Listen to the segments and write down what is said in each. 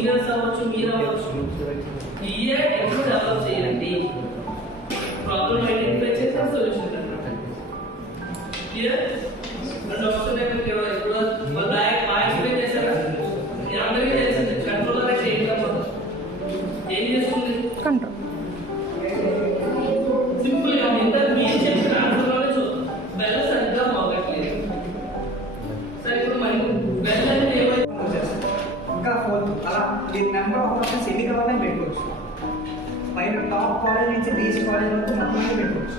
Seniors అవ్వచ్చు, మీరు అవ్వచ్చు, ఇయే ఎప్పుడు డెవలప్ చేయండి. ప్రాబ్లం ఐడెంటిఫై చేసి సొల్యూషన్ అంటారు. క్లియర్? అండ్ ఆప్షన్ ఇప్పుడు ఎక్స్ప్లెయిన్ చేశారా? అందరికీ తెలిసింది కంట్రోలర్ అంటే ఏం చేస్తుంది? కంట్రోల్. సింపుల్ గా ఇంటర్ మీరు చెప్పిన ఆన్సర్లోనే చూద్దాం. బెల్ సరిగ్గా మోగట్లేదు. సరే ఇప్పుడు మరి బెల్ అంటే ఏమైంది? ఇంకా ఫోర్త్ అలా దీని నెంబర్ ఆఫ్ ఆప్షన్స్ ఎన్ని కావాలని పెట్టుకోవచ్చు. పైన టాప్ కాలేజ్ నుంచి లీస్ట్ కాలేజ్ వరకు మొత్తం పెట్టుకోవచ్చు.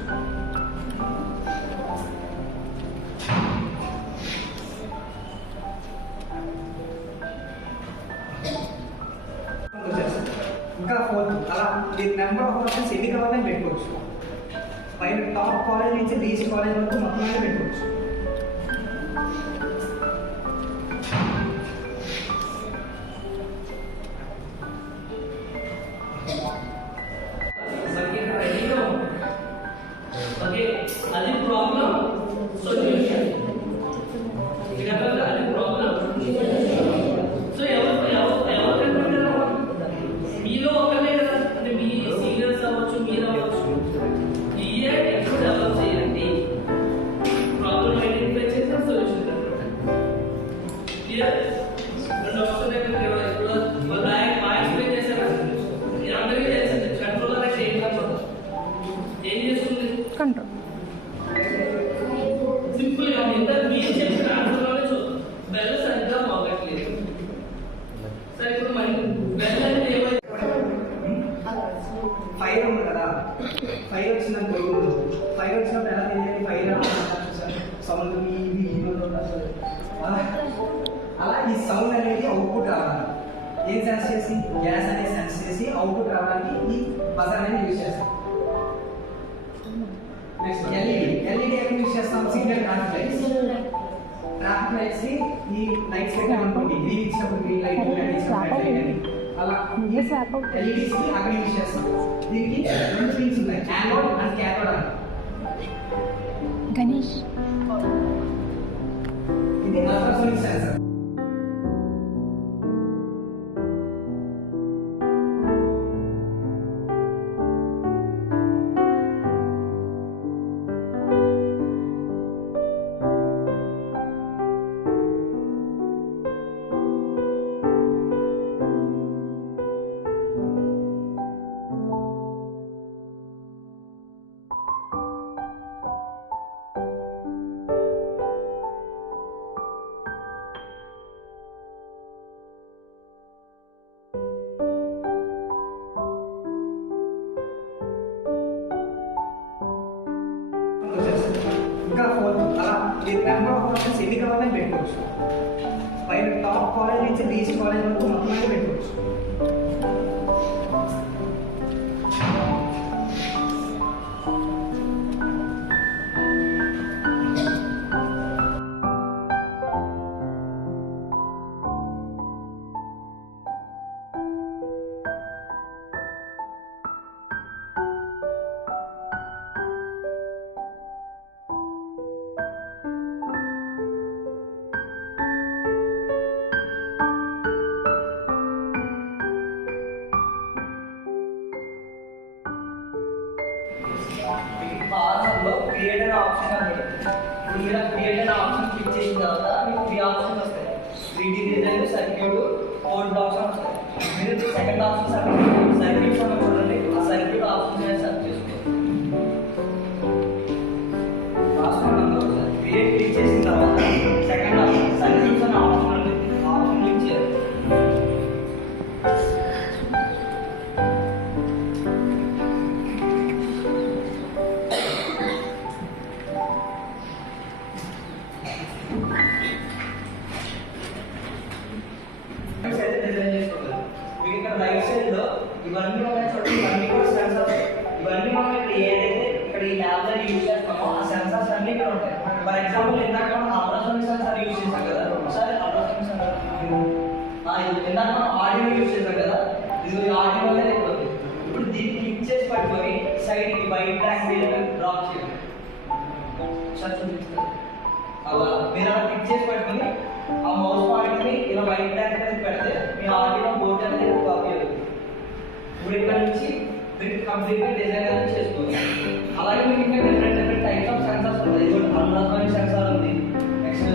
ఇంకా ఫోర్త్ అలా దీని నెంబర్ ఆఫ్ ఆప్షన్స్ ఎన్ని కావాలని పెట్టుకోవచ్చు. పైన టాప్ కాలేజ్ నుంచి లీస్ట్ కాలేజ్ వరకు మొత్తం పెట్టుకోవచ్చు. అది ప్రాబ్లం సొల్యూషన్. అది ప్రాబ్లం. సో ఎవరు కనుకుంటారా? మీలో ఒకరే కదా, అంటే మీ సీనియర్స్ అవ్వచ్చు, మీరు అవ్వచ్చు, ఇయే ఎప్పుడు డెవలప్ చేయండి. ప్రాబ్లం ఐడెంటిఫై చేసి సొల్యూషన్ అంటారు. క్లియర్? అండ్ ఆప్షన్ ఇప్పుడు ఎక్స్ప్లెయిన్ చేశారా? అందరికీ తెలిసింది కంట్రోలర్ అంటే ఏం చేస్తుంది? కంట్రోల్. సింపుల్ గా ఇంటర్ మీరు చెప్పిన ఆన్సర్లోనే చూద్దాం. బెల్ సరిగ్గా మోగట్లేదు. సరే ఇప్పుడు మరి బెల్ అంటే ఏమైంది? ఫైర్ ఉంది కదా, ఫైర్ వచ్చినప్పుడు ఎలా తెలియాలి? ఫైర్ సౌండ్ అలా ఈ సౌండ్ అనేది అవుట్పుట్ రావాలి. ఏం సెన్స్ చేసి? గ్యాస్ అనేది సెన్స్ చేసి అవుట్పుట్ రావడానికి ఈ బజర్ అనేది యూజ్ చేస్తాం. నెక్స్ట్ ఎల్ఈడి ఎక్కడ యూజ్ చేస్తాం? సిగ్నల్ ట్రాఫిక్ లైట్స్ ఈ లైట్స్ పెట్టాం అనుకోండి, గ్రీన్ ఇచ్చినప్పుడు గ్రీన్ లైట్, రెడ్ ఇచ్చినప్పుడు రెడ్ లైట్ అని అలా ఎల్ఈడీస్ కి అక్కడ యూజ్ చేస్తాం. దీనికి రెండు పిన్స్ ఉన్నాయి, యానోడ్ అండ్ క్యాథోడ్ అని. గణేష్ ఇది అల్ట్రాసోనిక్ సెన్సార్. ఇంకా ఫోర్త్ అలా దీని నెంబర్ ఆఫ్ ఆప్షన్స్ ఎన్ని కావాలని పెట్టుకోవచ్చు. పైన టాప్ కాలేజ్ నుంచి లీస్ట్ కాలేజ్ వరకు మొత్తం పెట్టుకోవచ్చు. ఆన్సర్లో క్రియేట్ అనే ఆప్షన్ అనేది మీరు క్రియేట్ అనే ఆప్షన్ క్లిక్ చేసిన తర్వాత మీకు 3 ఆప్షన్స్ వస్తాయి. 3D design, circuit, code blocks వస్తాయి. మీరు సెకండ్ ఆప్షన్ సర్క్యూట్స్ అని చూడండి. ఆ సర్క్యూట్ ఆప్షన్ సెర్చ్ చేసుకోండి. క్రియేట్ క్లిక్ చేసిన తర్వాత సెకండ్ ఆప్షన్ సర్క్యూట్స్ అనే ఆప్షన్ క్లిక్ చేయాలి. మీకు ఇక్కడ రైట్ సైడ్ లో ఇవన్నీ ఉన్నాయి చూడండి. ఇవన్నీ కూడా సెన్సార్స్. ఇవన్నీ మనం ఇక్కడ ఏదైతే ఇక్కడ ఈ ల్యాబ్ లో యూజ్ చేస్తామో ఆ సెన్సార్స్ అన్ని ఇక్కడ ఉంటాయి. ఫర్ ఎగ్జాంపుల్ ఇందాక మనం అల్ట్రాసౌండ్ సెన్సార్ యూజ్ చేసాం కదా. ఒకసారి అల్ట్రాసౌండ్ సెన్సార్ ఇందాక మనం ఆడియో యూజ్ చేసాం కదా. ఇది ఆడియో వల్ల అయిపోతుంది. ఇప్పుడు దీన్ని క్లిక్ చేసి పట్టుకొని సైడ్ కి వైట్ ట్రాక్ మీద డ్రాప్ చేయండి. ఒకసారి చూపిస్తాను. అలా మీరు అలా క్లిక్ చేసి పట్టుకొని ఆ మౌస్ పాయింట్ ని ఇలా వైట్ ట్రాక్ మీద పెడితే మీ ఆడియో బోర్డు కంప్లీట్గా డిజైన్ అనేది చేసుకోవచ్చు. అలాగే మీకు ఇంకా డిఫరెంట్ టైప్స్ ఆఫ్ సెన్సార్స్ ఉంటాయి. అల్ట్రాసోనిక్ సెన్సార్ ఉంది, నెక్స్ట్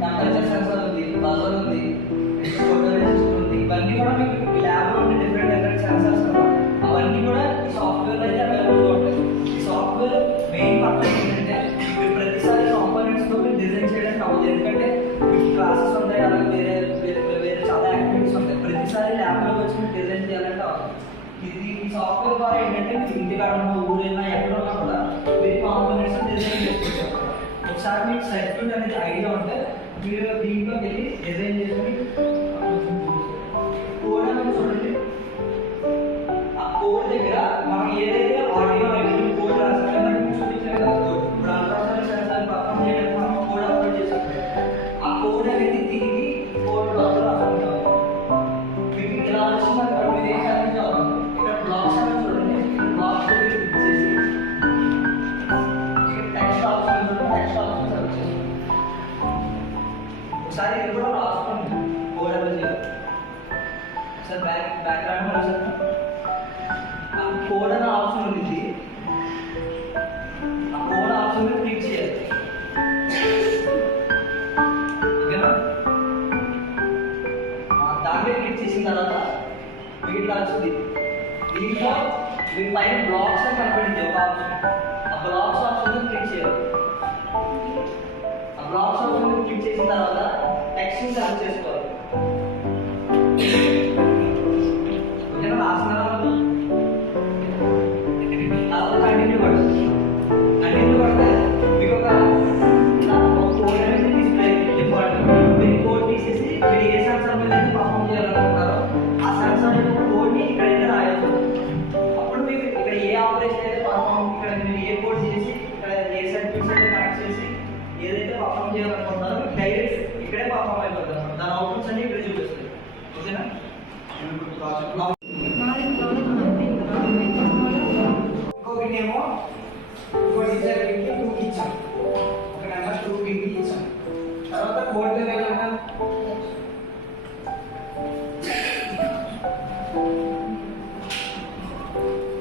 టెంపరేచర్ సెన్సార్ ఉంది, బజర్ ఉంది, నెక్స్ట్ ఫోటో రెజిస్టర్ ఉంది. ఇవన్నీ కూడా మీకు ల్యాబ్లో ఉండే డిఫరెంట్ సెన్సార్స్ అన్నమాట. అవన్నీ కూడా ఈ సాఫ్ట్వేర్ అయితే అవైలబుల్గా ఉంటాయి. ఈ సాఫ్ట్వేర్ మెయిన్ పర్పస్ ఏంటంటే మీరు ప్రతిసారి కాంపోనెంట్స్తో మీరు డిజైన్ చేయడానికి అవ్వదు. ఎందుకంటే మీకు క్లాసెస్ ఉంటాయి, అలాగే వేరే చాలా యాక్టివిటీస్ ఉంటాయి. ప్రతిసారి ల్యాబ్లోకి వచ్చి మీరు డిజైన్ చేయాలంటే అవ్వదు. ఈ సాఫ్ట్వేర్ ద్వారా ఏంటంటే మీరు ఇంటికాడ ఉన్న ఊరైనా ఎక్కడ ఉన్నా కూడా మీరు కాంపోనెంట్స్ డిజైన్ చేసుకుంటారు. ఒకసారి మీకు సర్క్యూట్ అనేది ఐడియా ఉంటే మీరు దీంట్లో వెళ్ళి డిజైన్ చేసుకుని కోడ్ అనేది చూడండి. ఆ కోడ్ దగ్గర మనం ఏదైతే ఆడియో అనేది కోడ్ రాసామో మీకు చూపించారు కదా కోడ్. ఇప్పుడు అల్ట్రాసౌండ్ సెన్సార్ పర్ఫామ్ చేయడానికి మనం కోడ్ అప్లోడ్ చేసాం. ఆ కోడ్ అనేది తిరిగి కోడ్ బ్లాక్లో రాసుకుంటాం. మీకు ఇలా వచ్చిందంటే మీరు ఏం చేయాలి? ఇక్కడ బ్లాక్స్ అనేది చూడండి. బ్లాక్స్ దగ్గర క్లిక్ చేసి ఇక్కడ టెక్స్ట్ ఆప్షన్ చూడండి. టెక్స్ట్ ఆప్షన్ సెలెక్ట్ చేసి ఒకసారి ఇది కూడా రాసుకోండి కోడ్ ఎలా చేయాలి. సార్ బ్యాక్గ్రౌండ్ కూడా సార్ ఆ కోడ్ అనే ఆప్షన్ ఉంది. ఆ కోడ్ ఆప్షన్ మీద క్లిక్ చేయాలి. ఓకేనా? దాని మీద క్లిక్ చేసిన తర్వాత మీకు ఇట్లా వచ్చింది. దీంట్లో మీ పైన బ్లాక్స్ అని కనపడింది ఒక ఆప్షన్. ఆ బ్లాక్స్ ఆప్షన్ మీద క్లిక్ చేయాలి. ఆ బ్లాక్స్ ఆప్షన్ మీద క్లిక్ చేసిన తర్వాత టెక్స్ట్ సెలెక్ట్ చేసుకోవాలి. ఓకేనా? రాసిన తర్వాత కంటిన్యూ పడుతుంది. కంటిన్యూ పడితే మీకు ఒక కోడ్ అనేది డిస్ప్లే డిఫాల్ట్. మీరు కోడ్ తీసేసి మీరు ఏ సెన్సార్ మీద అయితే పర్ఫామ్ చేయాలనుకుంటారో ఆ సెన్సార్ యొక్క కోడ్ని ఇక్కడైతే రాయాలి. అప్పుడు మీకు ఇక్కడ ఏ ఆపరేషన్ అయితే పర్ఫామ్, ఇక్కడ మీరు ఏ కోడ్ చేసి ఇక్కడ ఏ సర్క్యూట్స్ అయితే కనెక్ట్ చేసి ఏదైతే పర్ఫామ్ చేయాలనుకుంటారో మీకు డైరెక్ట్ ఇక్కడే పర్ఫామ్ అయిపోతుంది. దాని అవుట్పుట్స్ అన్ని ఇక్కడ చూపిస్తుంది. ఓకేనా? ఇంకొకటి ఏమో ఇంకో డిజైన్ పెట్టి 2కి ఇచ్చాం. ఒక నెంబర్ 2కి ఇచ్చాం. తర్వాత కోడ్ వెళ్ళాక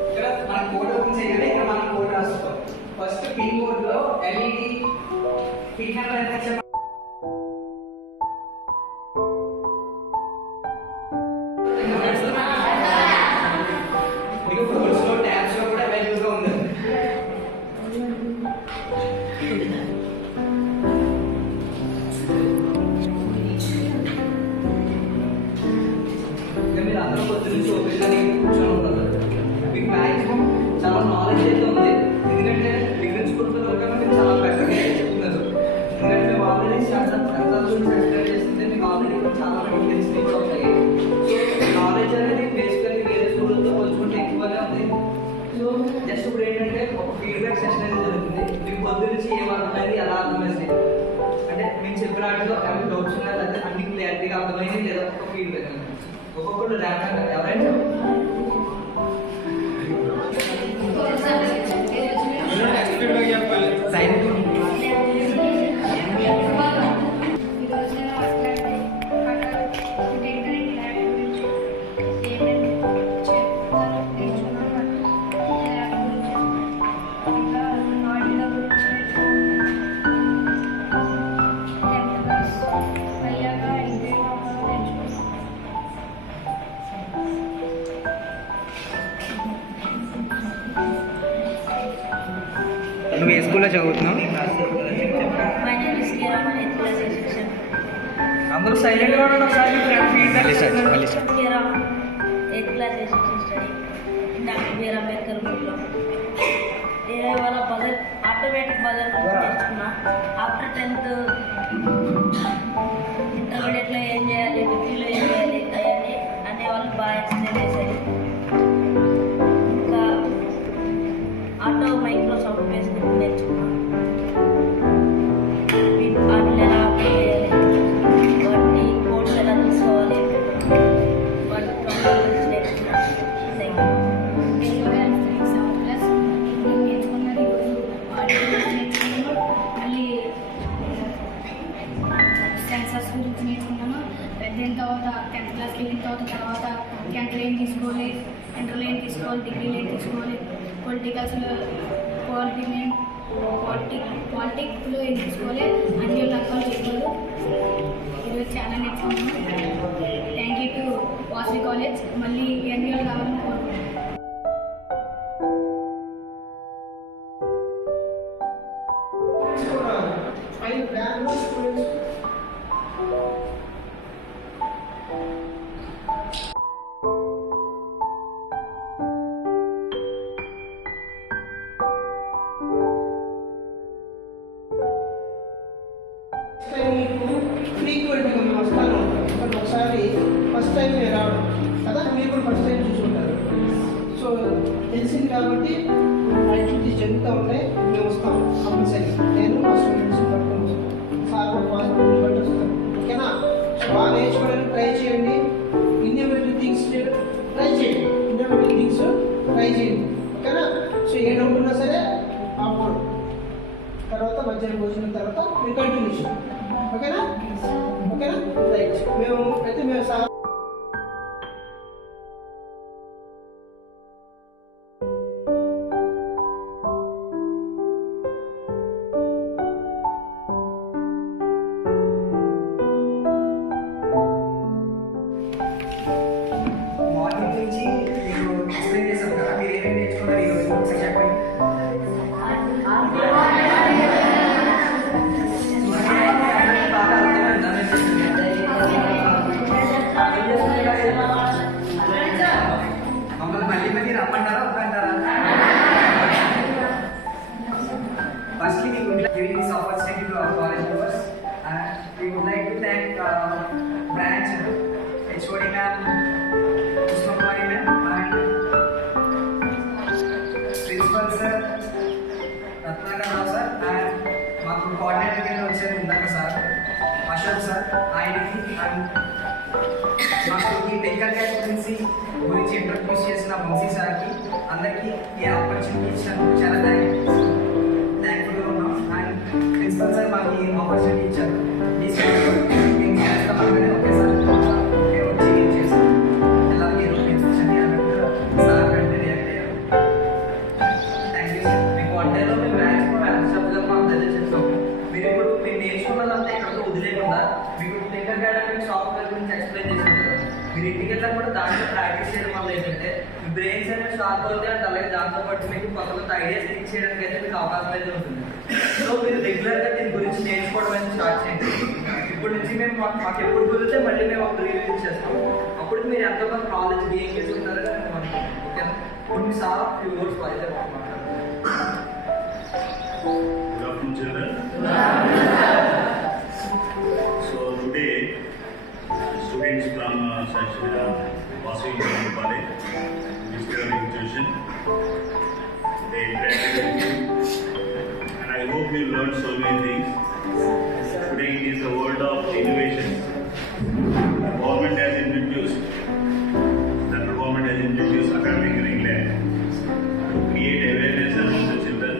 ఇక్కడ మన కోడ్ ఓపెన్ చేయగానే ఇక్కడ మనం కోడ్ రాస్తాం. ఫస్ట్ పిన్ కోడ్ లో ఎల్ఈడి పిన్ నెంబర్ ఎంత ఇచ్చాం మీకు కోడ్స్ లో ట్యాబ్స్ లో కూడా అవైలబుల్ గా ఉంది. మీరు అందరూ పొద్దున్న నుంచి ఓపెన్ కూర్చొని ఉన్నారు. మీకు మ్యాక్సిమం చాలా నాలెడ్జ్ అయితే ఉంది. ఎందుకంటే బిగినర్స్ కుటుంబంలో కన్నా మీరు చాలా బెటర్గా చెప్తున్నారు. ఎందుకంటే ఆల్రెడీ సెన్సార్స్ ఎక్స్ప్లెయిన్ చేస్తుంటే మీకు ఆల్రెడీ చాలా మనకి తెలిసినవి కూడా ఉంటాయి. సో నాలెడ్జ్ అనేది బేసికల్లీ వేరే స్కూళ్ళతో పోల్చుకుంటే ఎక్కువగా ఉంది. సో జస్ట్ ఇప్పుడు ఏంటంటే ఒక ఫీడ్బ్యాక్ సెషన్ అనేది జరుగుతుంది. మీకు పొద్దు నుంచి ఏమర్థమైంది, ఎలా అర్థమైంది అంటే మేము చెప్పిన వాటిలో ఏమైనా డౌట్స్ ఉన్నాయా, లేకపోతే అన్ని క్లియర్గా అర్థమైంది లేదా ఒక ఫీడ్బ్యాక్ అనేది ఒక్కొక్కరు ర్యాంక్ ఎవరైనా నువ్వు ఏ స్కూల్లో చదువుతున్నావు? అందరూ సైలెంట్గా ఉండండి. ఒకసారి మళ్ళీ sir eighth class study doctor BR Ambedkar బుక్లో వాళ్ళ బజర్ ఆటోమేటిక్ బజర్ నేర్చుకున్నా. ఆఫ్టర్ 10th ఇంటర్మీడియట్లో ఏం చేయాలి, డిగ్రీలో ఏం చేయాలి అవన్నీ అనేవాళ్ళు బాగా ఎక్స్ప్లెయిన్ చేశారు. ఇంకా ఆటో మైక్రోసాఫ్ట్ బేసిక్ నేర్చుకున్నా. వాటిని ఎలా అప్లై చేయాలి, వాటిని కోడ్స్ ఎలా తీసుకోవాలి, వాటి కంప్యూటర్స్ నేర్చుకున్నా. సెన్సార్స్ గురించి నేర్చుకున్నాను. దీంతో తర్వాత 10th క్లాస్కి వెళ్ళిన తర్వాత 10th లైన్ తీసుకోవాలి, ఇంటర్ లైన్ తీసుకోవాలి, డిగ్రీ లైన్ తీసుకోవాలి, పొలిటికల్స్లో పాలిటిక్స్లో ఏం తీసుకోవాలి, అన్ని రకాలు చెప్పారు. ఈరోజు చాలా నేర్చుకున్నాను. Thank you to Vasavi college. మళ్ళీ ఎన్ని కావాలని కోరుకుంటున్నాను. ఫ్రీక్వెంట్గా మేము వస్తాను. కానీ ఒకసారి ఫస్ట్ టైం మీరు రావడం కదా, మీరు కూడా ఫస్ట్ టైం చూసుకుంటారు. సో తెలిసింది కాబట్టి యాక్టివిటీస్ జరుగుతూ ఉంటాయి. మేము వస్తాం కంపల్సరీ. నేను మా స్టూడెంట్స్ పట్టుకొని వస్తాం. సార్ కూడా పాజిటివ్ బట్టి వస్తాం. ఓకేనా? సో బాగా నేర్చుకోవడానికి ట్రై చేయండి. ఇన్నోవేటివ్ థింగ్స్ ట్రై చేయండి. ట్రై చేయండి. ఓకేనా? సో ఏ డౌట్ ఉన్నా సరే ఆపడు. తర్వాత మధ్యాహ్నం భోజనం తర్వాత మీరు కంటిన్యూషన్. ఓకేనా? రైట్. మేము సార్ మార్నింగ్ నుంచి మీకు ఎక్స్ప్లెయిన్ చేశాం కదా, మీరు ఏమేమి నేర్చుకున్నారు ఈరోజు ఒకసారి చెప్పండి. బాగా అర్థమైందా నేను చెప్పింది? మమ్మల్ని మళ్ళీ రమ్మంటారా వద్దంటారా? Firstly we would like giving this opportunity to our college members, and we would like to thank branch HOD ma'am, Usmakumari ma'am, and principal sir Ratnakar Rao sir, and మాకు కోఆర్డినేటర్ కింద వచ్చారు ఇందాక సార్ అశోక్ సార్, ఆయనకి and మాకు ఈ technical గురించి introduce చేసిన వంశీ సార్కి, అందరికీ ఈ ఆపర్చునిటీ ఇచ్చినందుకు చాలా థ్యాంక్ఫుల్గా ఉన్నాం. అండ్ ప్రిన్సిపల్ సార్ మాకు ఈ ఆపర్చునిటీ ఇచ్చారు. ఈ సార్ మేము చేస్తామని ఒకేసారి మేము వచ్చి ఏం చేస్తాం ఎలాగే పెంచండి అన్నట్టు సార్ వెంటనే రియాక్ట్ అయ్యారు. Thank you sir. మీకు వంటలో మేము మ్యాథ్స్ సబ్జెక్ట్ మాకు దగ్గర చెప్తాం. మీరు ఇప్పుడు మేము నేర్చుకున్నదంతా ఎక్కడితో వదిలేకుండా మీకు టెక్నికల్ డెవలప్మెంట్ సాఫ్ట్వేర్ గురించి ఎక్స్ప్లెయిన్ చేసాం కదా, మీరు ఇంటికి వెళ్ళాక కూడా దాంట్లో ప్రాక్టీస్ చేయడం వల్ల ఏంటంటే మీ బ్రెయిన్స్ అనేది షార్ప్ అవుతుంది. అండ్ అలాగే దాంతోపాటు మీకు కొత్త ఐడియాస్ థింక్ చేయడానికి అయితే మీకు అవకాశం అయితే ఉంటుంది. సో మీరు రెగ్యులర్గా దీని గురించి నేర్చుకోవడం అయితే స్టార్ట్ చేయండి. ఇప్పటి నుంచి మేము మాకు ఎప్పుడు కుదిరితే మళ్ళీ మేము ఒక రివ్యూ చేస్తాం. అప్పుడు మీరు ఎంతో కొంత నాలెడ్జ్ గెయిన్ చేసుకుంటారని మేము అనుకుంటాం. ఓకేనా? ఇప్పుడు మీ సార్ ఫ్యూ వర్డ్స్ అయితే మాట్లాడతారు. Good afternoon, children. So today, students from Vasavi College, Ministry of Education, they interacted with you, and I hope you learned so many things. Today it is the world of innovation. The government has introduced, central government has introduced academic curriculum to create awareness among the children,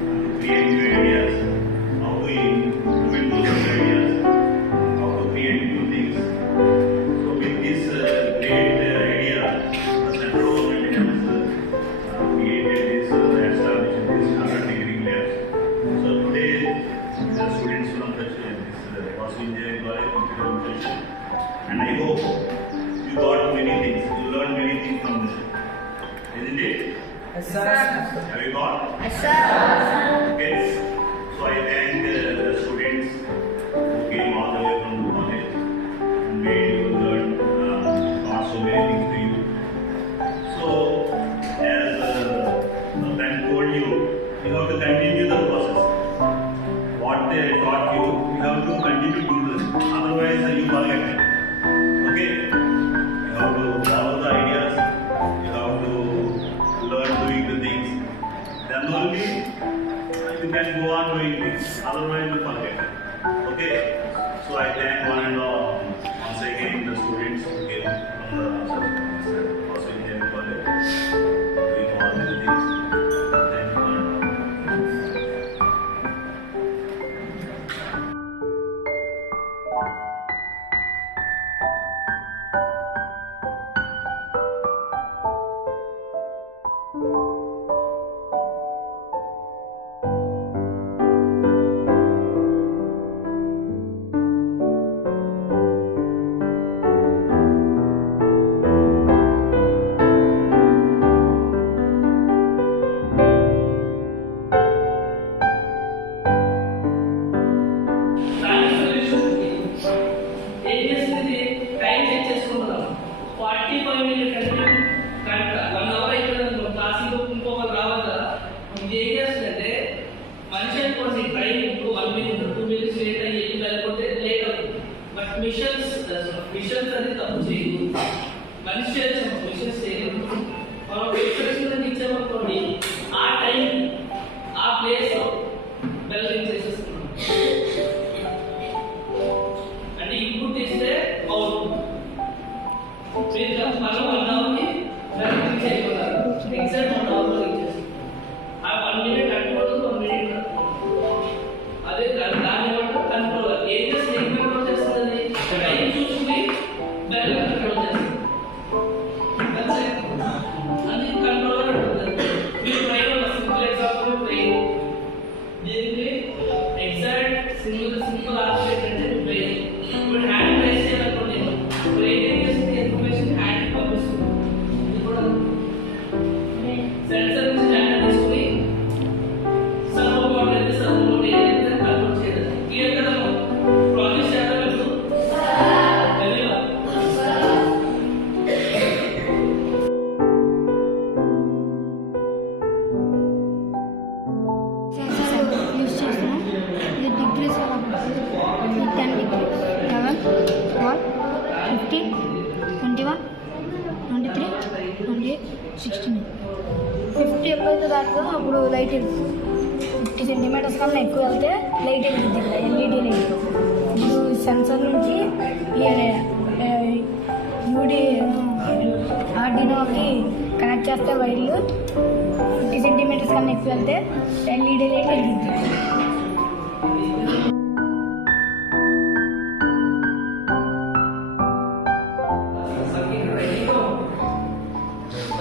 to create new ideas, how to implement those ideas, how to create new things. So with this great idea, the central government has created this, established this academic curriculum. So today, the students from this Vasavi Engineering College, and I hope you got many things, you learned many things from this. Isn't it? Yes, sir. Have you got? Yes, sir. Okay. So I thank the students who came all the way from the college and made you learn, taught so many things to you. So as the friend told you, you have to continue the process. What they taught you, you have to continue to do this. Otherwise, you forget it. Okay? You have to follow the ideas. You have to learn doing the things. Then only you can go on doing things. Otherwise, you forget. Okay? So I thank one and all once again the students who came from the Vasavi Engineering College doing all these things. Thank you one and all. Machines అది తప్పు చేయదు, మనిషి చేసిన machines చేయలేదు. మనం expression ఇచ్చామనుకోండి, ఆ time ఆ place bell ring చేసేస్తున్నాం. అంటే ఇన్పుట్ ఇస్తే అవుట్పుట్ మీరు మనం 1 అవర్కి బెల్ రింగ్ చేయగలరు. ఎగ్జాక్ట్ 1 అవర్లో ఇచ్చేస్తాం. ఆ 1 మినిట్ కంట్రోల్ 1 మినిట్ అదే దాని ఏమంటారు కంట్రోలర్. ఏం చేస్తుంది, ఏం కంట్రోల్ చేస్తుంది, టైం చూసుకుని బెల్ కంట్రోల్ చేస్తుంది. అది కంట్రోలర్ ఉంటుంది. మీరు ట్రైన్ సింపుల్ ఎగ్జాంపుల్ ట్రైన్, దీనికి ఎగ్జాక్ట్ సింపుల్ ఆబ్జెక్ట్ అంటే ట్రైన్. ఇప్పుడు హ్యాండ్ ప్రెస్ చేయాలనుకోండి, ట్రైన్ ఏం చేస్తుంది, ఇన్ఫర్మేషన్ హ్యాండ్ పంపిస్తుంది. ఇది కూడా సెన్సర్ నుంచి డేటా తీసుకుని సర్వో మోడల్ ఏదైతే కంట్రోల్ చేయలేదు. క్లియర్ కదా? ప్రాజెక్ట్ చేయాలి వెళ్ళినా యూజ్ చేస్తున్నాం. ఇది డిగ్రీస్ ఇది 10 డిగ్రీస్ 11, 12, 15, 21, 23, 28, 16. 50 ఎప్పుడైతే దాకా అప్పుడు లైట్ వెళ్తుంది. 50 సెంటీమీటర్స్ కన్నా ఎక్కువ వెళ్తే లైట్ వెళ్తుంది. ఇక్కడ ఎల్ఈడి లైట్. ఇప్పుడు సెన్సర్ నుంచి యూడి ఆర్డినోకి కనెక్ట్ చేస్తే వైర్లు 50 సెంటీమీటర్స్ కన్నా ఎక్కువ వెళ్తే ఎల్ఈడి లైట్ వెళ్తుంది.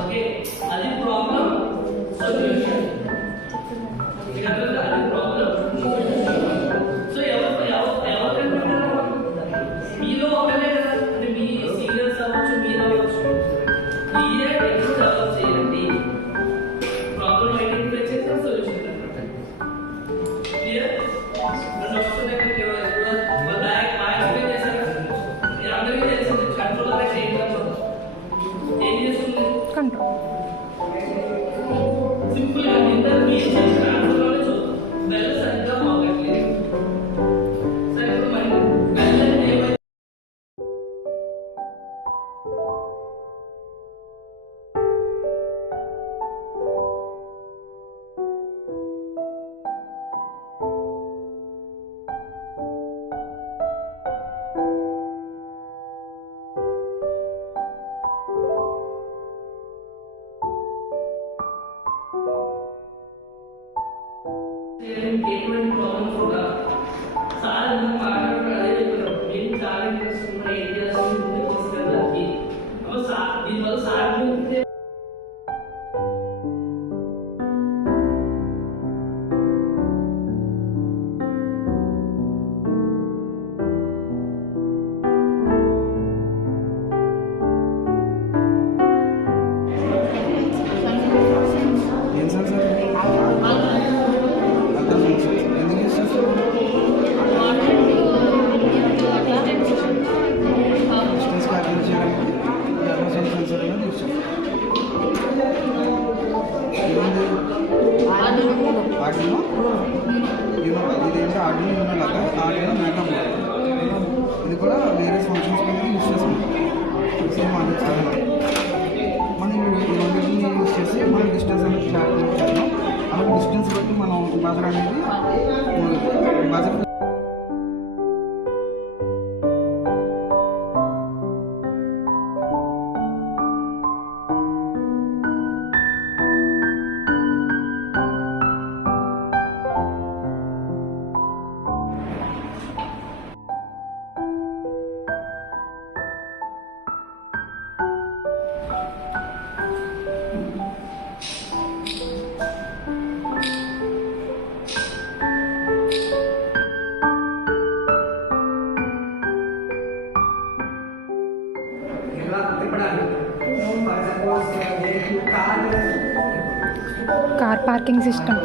ఓకే, అది ప్రాబ్లం సొల్యూషన్. అది ప్రాబ్లం. సో ఎవరికైనా మీలో ఒకటే కదా, అంటే మీ సీనియర్స్ అవ్వచ్చు, మీరు అవ్వచ్చు. మీరే డెవలప్ చేయండి, ప్రాబ్లం ఐడెంటిఫై చేసి సొల్యూషన్ కనుక. క్లియర్? రెండు వస్తున్నాయి ఎక్స్ప్లెయిన్ చేశారు. మీరు అందరికీ తెలిసింది కంట్రోలర్ అయితే ఏం చేస్తుంది, సింపుల్ గా ఇంటర్ మీరు చేసిన ఆన్సర్లోనే చూద్దాం. బెల్ సరిగ్గా మోగట్లేదు. సరే, ఇప్పుడు మరి బెల్ అంటే ఏమైంది? ఎటువంటి ప్రాబ్లమ్స్ కూడా సార్ మాట్లాడుతూ అదే చెప్తున్నాం. మేము చాలా ఇంట్రెస్ట్ ఉన్నాయి ఏరియాస్ ముందుకు తీసుకెళ్ళడానికి. అప్పుడు సార్ దీనివల్ల సార్ ఏం సార్ సార్ ఎందుకు యూస్ చేస్తారు? డిస్టెన్స్ క్యాల్కులేట్ చేయడానికి ఈ అల్ట్రాసౌండ్ సెన్సర్ అనేది యూస్ చేస్తారు. ఆర్డినో ఇదేంటి ఆర్డినో యూనో లాగా ఆర్డినో మ్యాగ్నమ్. ఇది కూడా వేరే ఫంక్షన్స్ అనేది యూస్ చేస్తాం. సేమ్ అదే చాలా మనం ఈ రెండింటిని యూస్ చేసి మనం డిస్టెన్స్ అనేది క్యాల్కులేట్ చేస్తాం. అలాగే డిస్టెన్స్ బట్టి మనం బజర్ అనేది బజర్ కార్ పార్కింగ్ సిస్టమ్.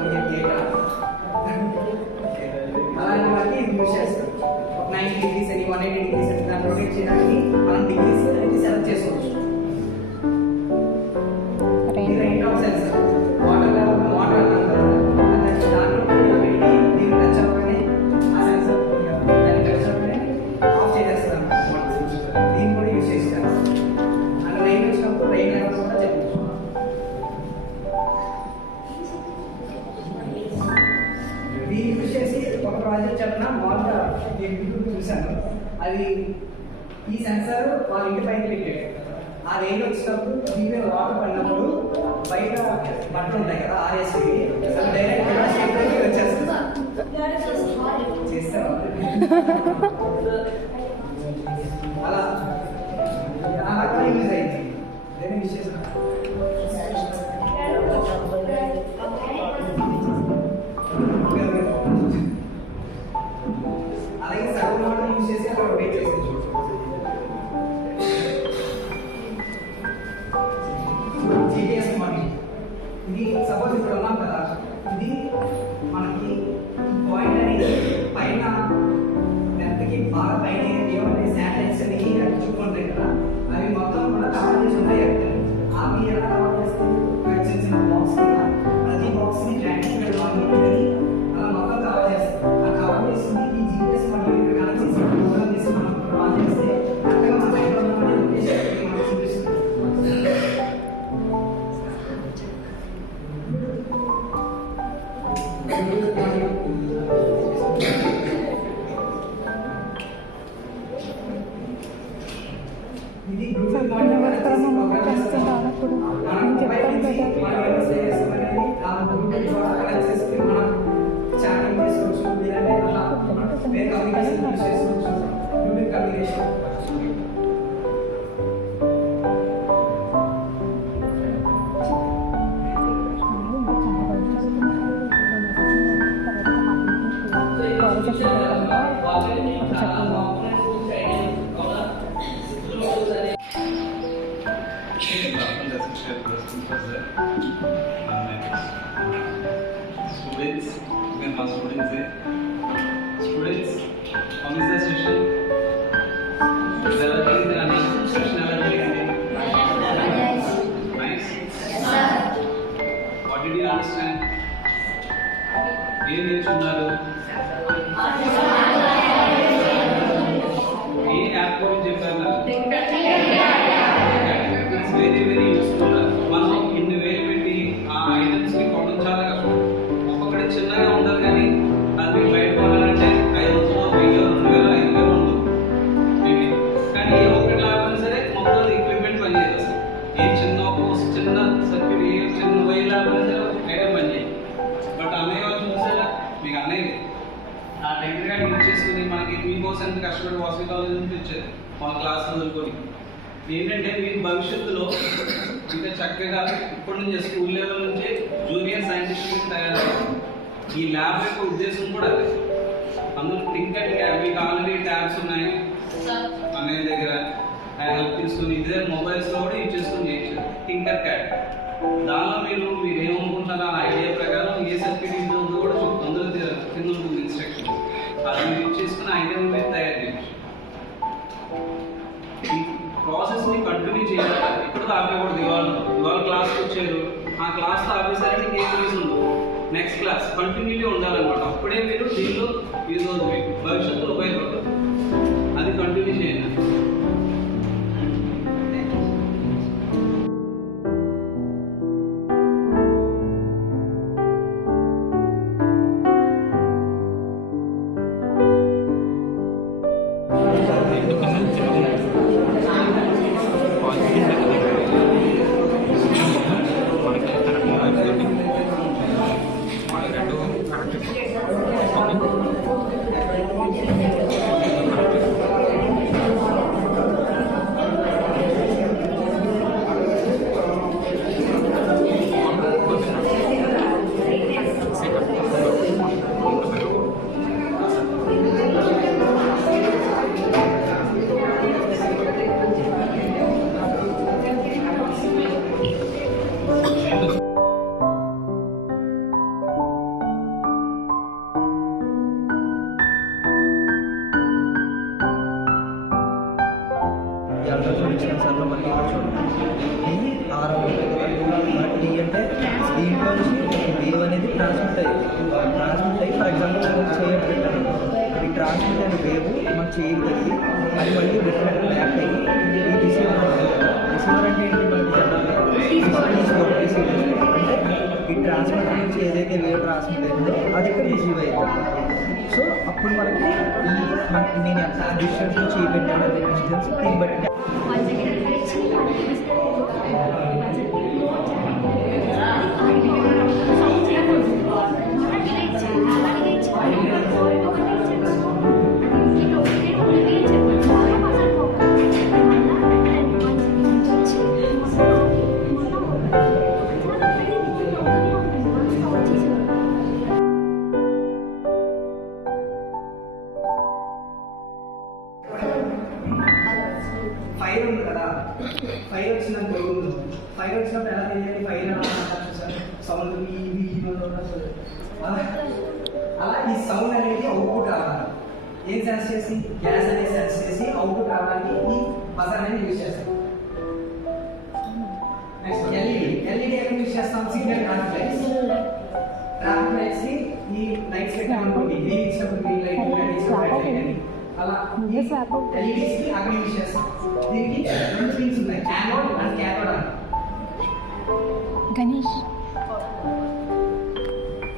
అలాంటివన్నీ ఇది యూజ్ చేస్తాం. 90 డిగ్రీస్ అని 180 డిగ్రీస్ అని దాన్ని రొటేట్ చేయడానికి మనం డిగ్రీస్ అనేది సెలెక్ట్ చేసుకోవచ్చు. Range of sensor water level water దాంట్లో పెట్టి దీన్ని టచ్ అవ్వగానే ఆ సెన్సర్ దాన్ని టచ్ అవ్వగానే ఆఫ్ చేసేస్తాం. దీన్ని అది ఈ సెన్సార్ వాళ్ళ ఇంటి పైన పెట్టాడు. ఆ రేంజ్ వచ్చినప్పుడు దీని మీద వాటర్ పడినప్పుడు బయట బట్టలు ఉంటాయి కదా ఆర్ఎస్వి డైరెక్ట్గా షేప్లోకి వచ్చేస్తుంది. చేస్తావా అలా అలా కూడా యూజ్ అయింది. నేను యూజ్ చేస్తాను. అలాగే సగం వాటర్ యూజ్ చేసి అక్కడ వెయిట్ చేసేది. జీపీఎస్ మనీ ఇది సపోజ్ ఇప్పుడు ఉన్నాం కదా, ఇది మనకి పాయింట్ అనేది పైన నెత్తికి బాగా పైన ఏమంటే శాటిలైట్స్ అని చూసుకుంటాయి కదా, అవి మొత్తం కూడా కవర్ చేసి ఉంటాయి. అవి ఎలా కవర్ చేస్తాయి? చిన్న చిన్న బాక్స్ ప్రతి బాక్స్ని ట్రాన్స్మిటర్ అని అలా మొత్తం కవర్ చేస్తాయి. ఆ కవర్ చేసింది ఈ జీపీఎస్ మనీ ఇక్కడ కనెక్ట్ చేసి ప్రోగ్రామ్ చేసి మనం ఆన్ చేస్తే కరెక్ట్గా మన దగ్గర ఉన్న లొకేషన్ మనకు చూపిస్తుంది. ఇది గ్రూప్ చేస్తుంటాను అప్పుడు నేను చెప్తాను కదా. Students, you can ask students there. Students, how is the session? Session nice. What did you understand? ఏం నేర్చుకున్నారు? ఏ యాప్ గురించి చెప్పారు నాకు? It's very very useful. మనం ఇన్ని వేలు పెట్టి ఆ ఐటమ్స్ ని కొనడం చాలా కష్టం. ఒక్కొక్కటి చిన్నగా ఉండదు కానీ అది బయట కొనాలంటే 500, 1000, 2000, 5000 ఉంటుంది మేబీ. కానీ ఏ ఒక్కటి లాభం సరే మొత్తం ఎక్విప్మెంట్ పనిచేయదు. అసలు ఏ చిన్న సర్క్యూట్ ఏ చిన్న వైర్ లాభం సరే ఐటమ్ పనిచేయదు. బట్ అన్నయ్య వాళ్ళు చూసారా, మీకు అన్నయ్య ఆ టెక్నిక్గా యూజ్ చేసుకుని మనకి మీకోసం ఎంత కష్టపడి వాసవి కాలేజ్ నుంచి వచ్చారు మన క్లాస్ వదులుకొని. ఏంటంటే మీరు భవిష్యత్తులో ఇంకా చక్కగా ఇప్పటి నుంచి స్కూల్ లెవెల్ నుంచి జూనియర్ సైంటిస్ట్ తయారయ్యారు. ఈ ల్యాబ్ యొక్క ఉద్దేశం కూడా అదే. అందులో టింకర్ ట్యాబ్, మీకు ఆల్రెడీ ట్యాబ్స్ ఉన్నాయి అన్నయ్య దగ్గర, ఆయన హెల్ప్ తీసుకుని ఇదే మొబైల్స్లో కూడా యూజ్ చేసుకుని చేయొచ్చు. టింకర్ ట్యాబ్ దానిలో మీరు ఏమనుకుంటున్నారో ఆ ఐడియా ప్రకారం ఏ సర్క్యూట్ యూజ్ అవుతుందో కూడా చూపుతుంది. అందులో కింద ఉంటుంది ఇన్స్ట్రక్షన్. అది మీరు యూజ్ చేసుకుని ఐడియా మీద తయారు చేయొచ్చు. ఈ ప్రాసెస్ని కంటిన్యూ చేయాలి. ఇప్పుడు ఆపేకూడదు. ఇవాళ క్లాస్కి వచ్చారు, ఆ క్లాస్లో ఆపేసరికి ఏం యూజ్ ఉండదు. నెక్స్ట్ క్లాస్ కంటిన్యూటీ ఉండాలన్నమాట. అప్పుడే మీరు దీనిలో యూజ్ అవుతుంది, మీకు భవిష్యత్తులో ఉపయోగపడుతుంది. అది కంటిన్యూ చేయండి. అల్ట్రాసోనిక్ సెన్సార్లో మనకి ఇక్కడ చూడండి ఈ ఆరం ఉంటుంది కదా, మనకి అంటే దీంట్లో నుంచి వేవ్ అనేది ట్రాన్స్మిట్ అయ్యి ఫర్ ఎగ్జాంపుల్ చేయడం పెట్టాను. ఈ ట్రాన్స్మిట్ అయిన వేవ్ మన చేయి తగ్గి అది మళ్ళీ రిఫ్లెక్ట్ బ్యాక్ అయ్యి ఈ రిసీవర్ ఉంటుంది కదా. రిసీవర్ అంటే ఏంటి మనకి అంటే ఈ ట్రాన్స్మిటర్ నుంచి ఏదైతే వేవ్ ట్రాన్స్మిట్ అయిందో అది ఇక్కడ రిసీవ్ అయ్యింది. సో అప్పుడు మనకి నేను ఎంత డిస్టెన్స్ చేయబెట్టాను అదే డిస్టెన్స్ దీన్ని బట్టి ఫైర్ ఉంది కదా, ఫైర్ వచ్చినప్పుడు ఎలా తెలియాలి ఫైర్ సౌండ్ అలా ఈ సౌండ్ అనేది అవుట్పుట్ రావాలి. ఏం సెన్స్ చేసి గ్యాస్ అనేది సెన్స్ చేసి అవుట్పుట్ రావడానికి ఈ బజర్ అనేది యూజ్ చేస్తాం. నెక్స్ట్ ఎల్ఈడి ఎక్కడ యూజ్ చేస్తాం? సిగ్నల్ ట్రాఫిక్ లైట్స్ ఈ లైట్స్ పెట్టామనుకోండి, గ్రీన్ ఇచ్చినప్పుడు గ్రీన్ లైట్, రెడ్ ఇచ్చినప్పుడు రెడ్ లైట్ అని అలా ఎల్ఈడీస్ కి అక్కడ యూజ్ చేస్తాం. దీనికి రెండు పిన్స్ ఉన్నాయి, యానోడ్ అండ్ క్యాథోడ్ అని. గణేష్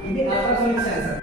ఇది అల్ట్రాసోనిక్ సెన్సర్.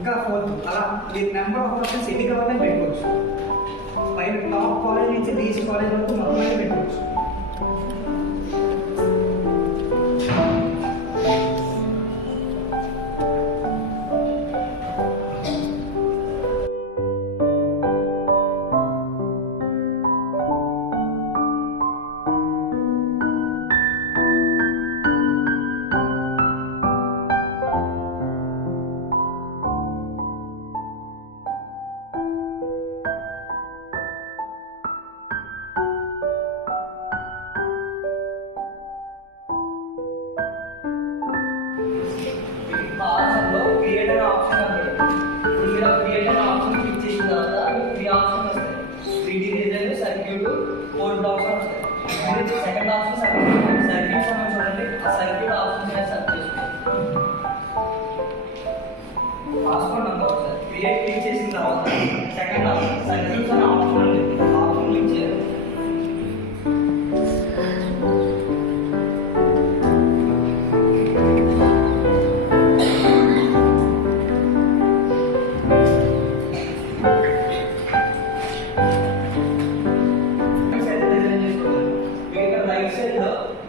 ఇంకా ఫోర్త్ అలా దీని నెంబర్ ఆఫ్ ఆప్షన్స్ ఎన్ని కావాలని పెట్టుకోవచ్చు. పైన టాప్ కాలేజ్ నుంచి లీస్ట్ కాలేజ్ వరకు మొత్తం పెట్టుకోవచ్చు. ఆప్షన్లో క్రియేట్ అనే ఆప్షన్ ఉంటుంది. మీరు క్రియేట్ అనే ఆప్షన్ క్లిక్ చేసిన తర్వాత మీకు 3 ఆప్షన్స్ వస్తాయి. 3D design, circuit, code blocks వస్తాయి. మీరు సెకండ్ ఆప్షన్ సర్క్యూట్ అని చూడండి. ఆ సర్క్యూట్ ఆప్షన్ మీద సెర్చ్ చేసుకోండి. పాస్వర్డ్ నెంబర్ వస్తుంది. క్రియేట్ క్లిక్ చేసిన తర్వాత సెకండ్ ఆప్షన్ సర్క్యూట్స్ అనే ఆప్షన్ ఉంది. ఆప్షన్ క్లిక్ చేయాలి.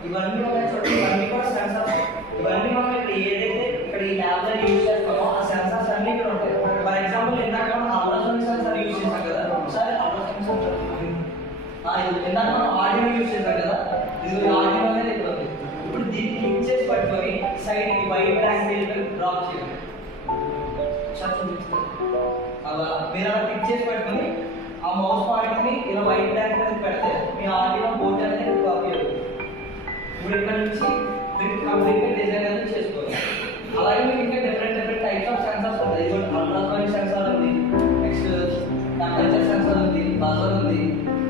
ఇవన్నీ ఉన్నాయి చూడండి, ఇవన్నీ కూడా సెన్సార్స్. ఇవన్నీ మనం ఇక్కడ ఏదైతే ఇక్కడ ఈ ల్యాబ్ లో యూజ్ చేస్తామో ఆ సెన్సార్స్ అన్ని ఇక్కడ ఉంటాయి. ఫర్ ఎగ్జాంపుల్ ఇందాక మనం అల్ట్రాసోనిక్ సెన్సార్ యూజ్ చేసాం కదా, ఒకసారి అల్ట్రాసోనిక్ సెన్సార్ ఇందాక మనం ఆడియో యూజ్ చేసాం కదా, ఇది ఆడియో అనేది ఇక్కడ ఉంది. ఇప్పుడు దీన్ని క్లిక్ చేసి పట్టుకొని సైడ్ వైట్ ట్యాంగిల్ డ్రాప్ చేయండి. అలా మీరు అలా క్లిక్ చేసి పట్టుకొని ఆ మౌస్ పాయింట్ ని ఇలా వైట్ ట్యాంక్ అనేది పెడితే మీ ఆడియో బోర్డు అనేది కాపీ అవుతుంది. ఇప్పుడు ఇక్కడ నుంచి మీరు కంప్లీట్గా డిజైన్ అనేది చేసుకోవాలి. అలాగే మీకు ఇంకా డిఫరెంట్ టైప్స్ ఆఫ్ సెన్సార్స్ ఉంటాయి. అల్ట్రాసోనిక్ సెన్సార్ ఉంది, నెక్స్ట్ టెంపరేచర్ సెన్సార్ ఉంది, బజర్ ఉంది,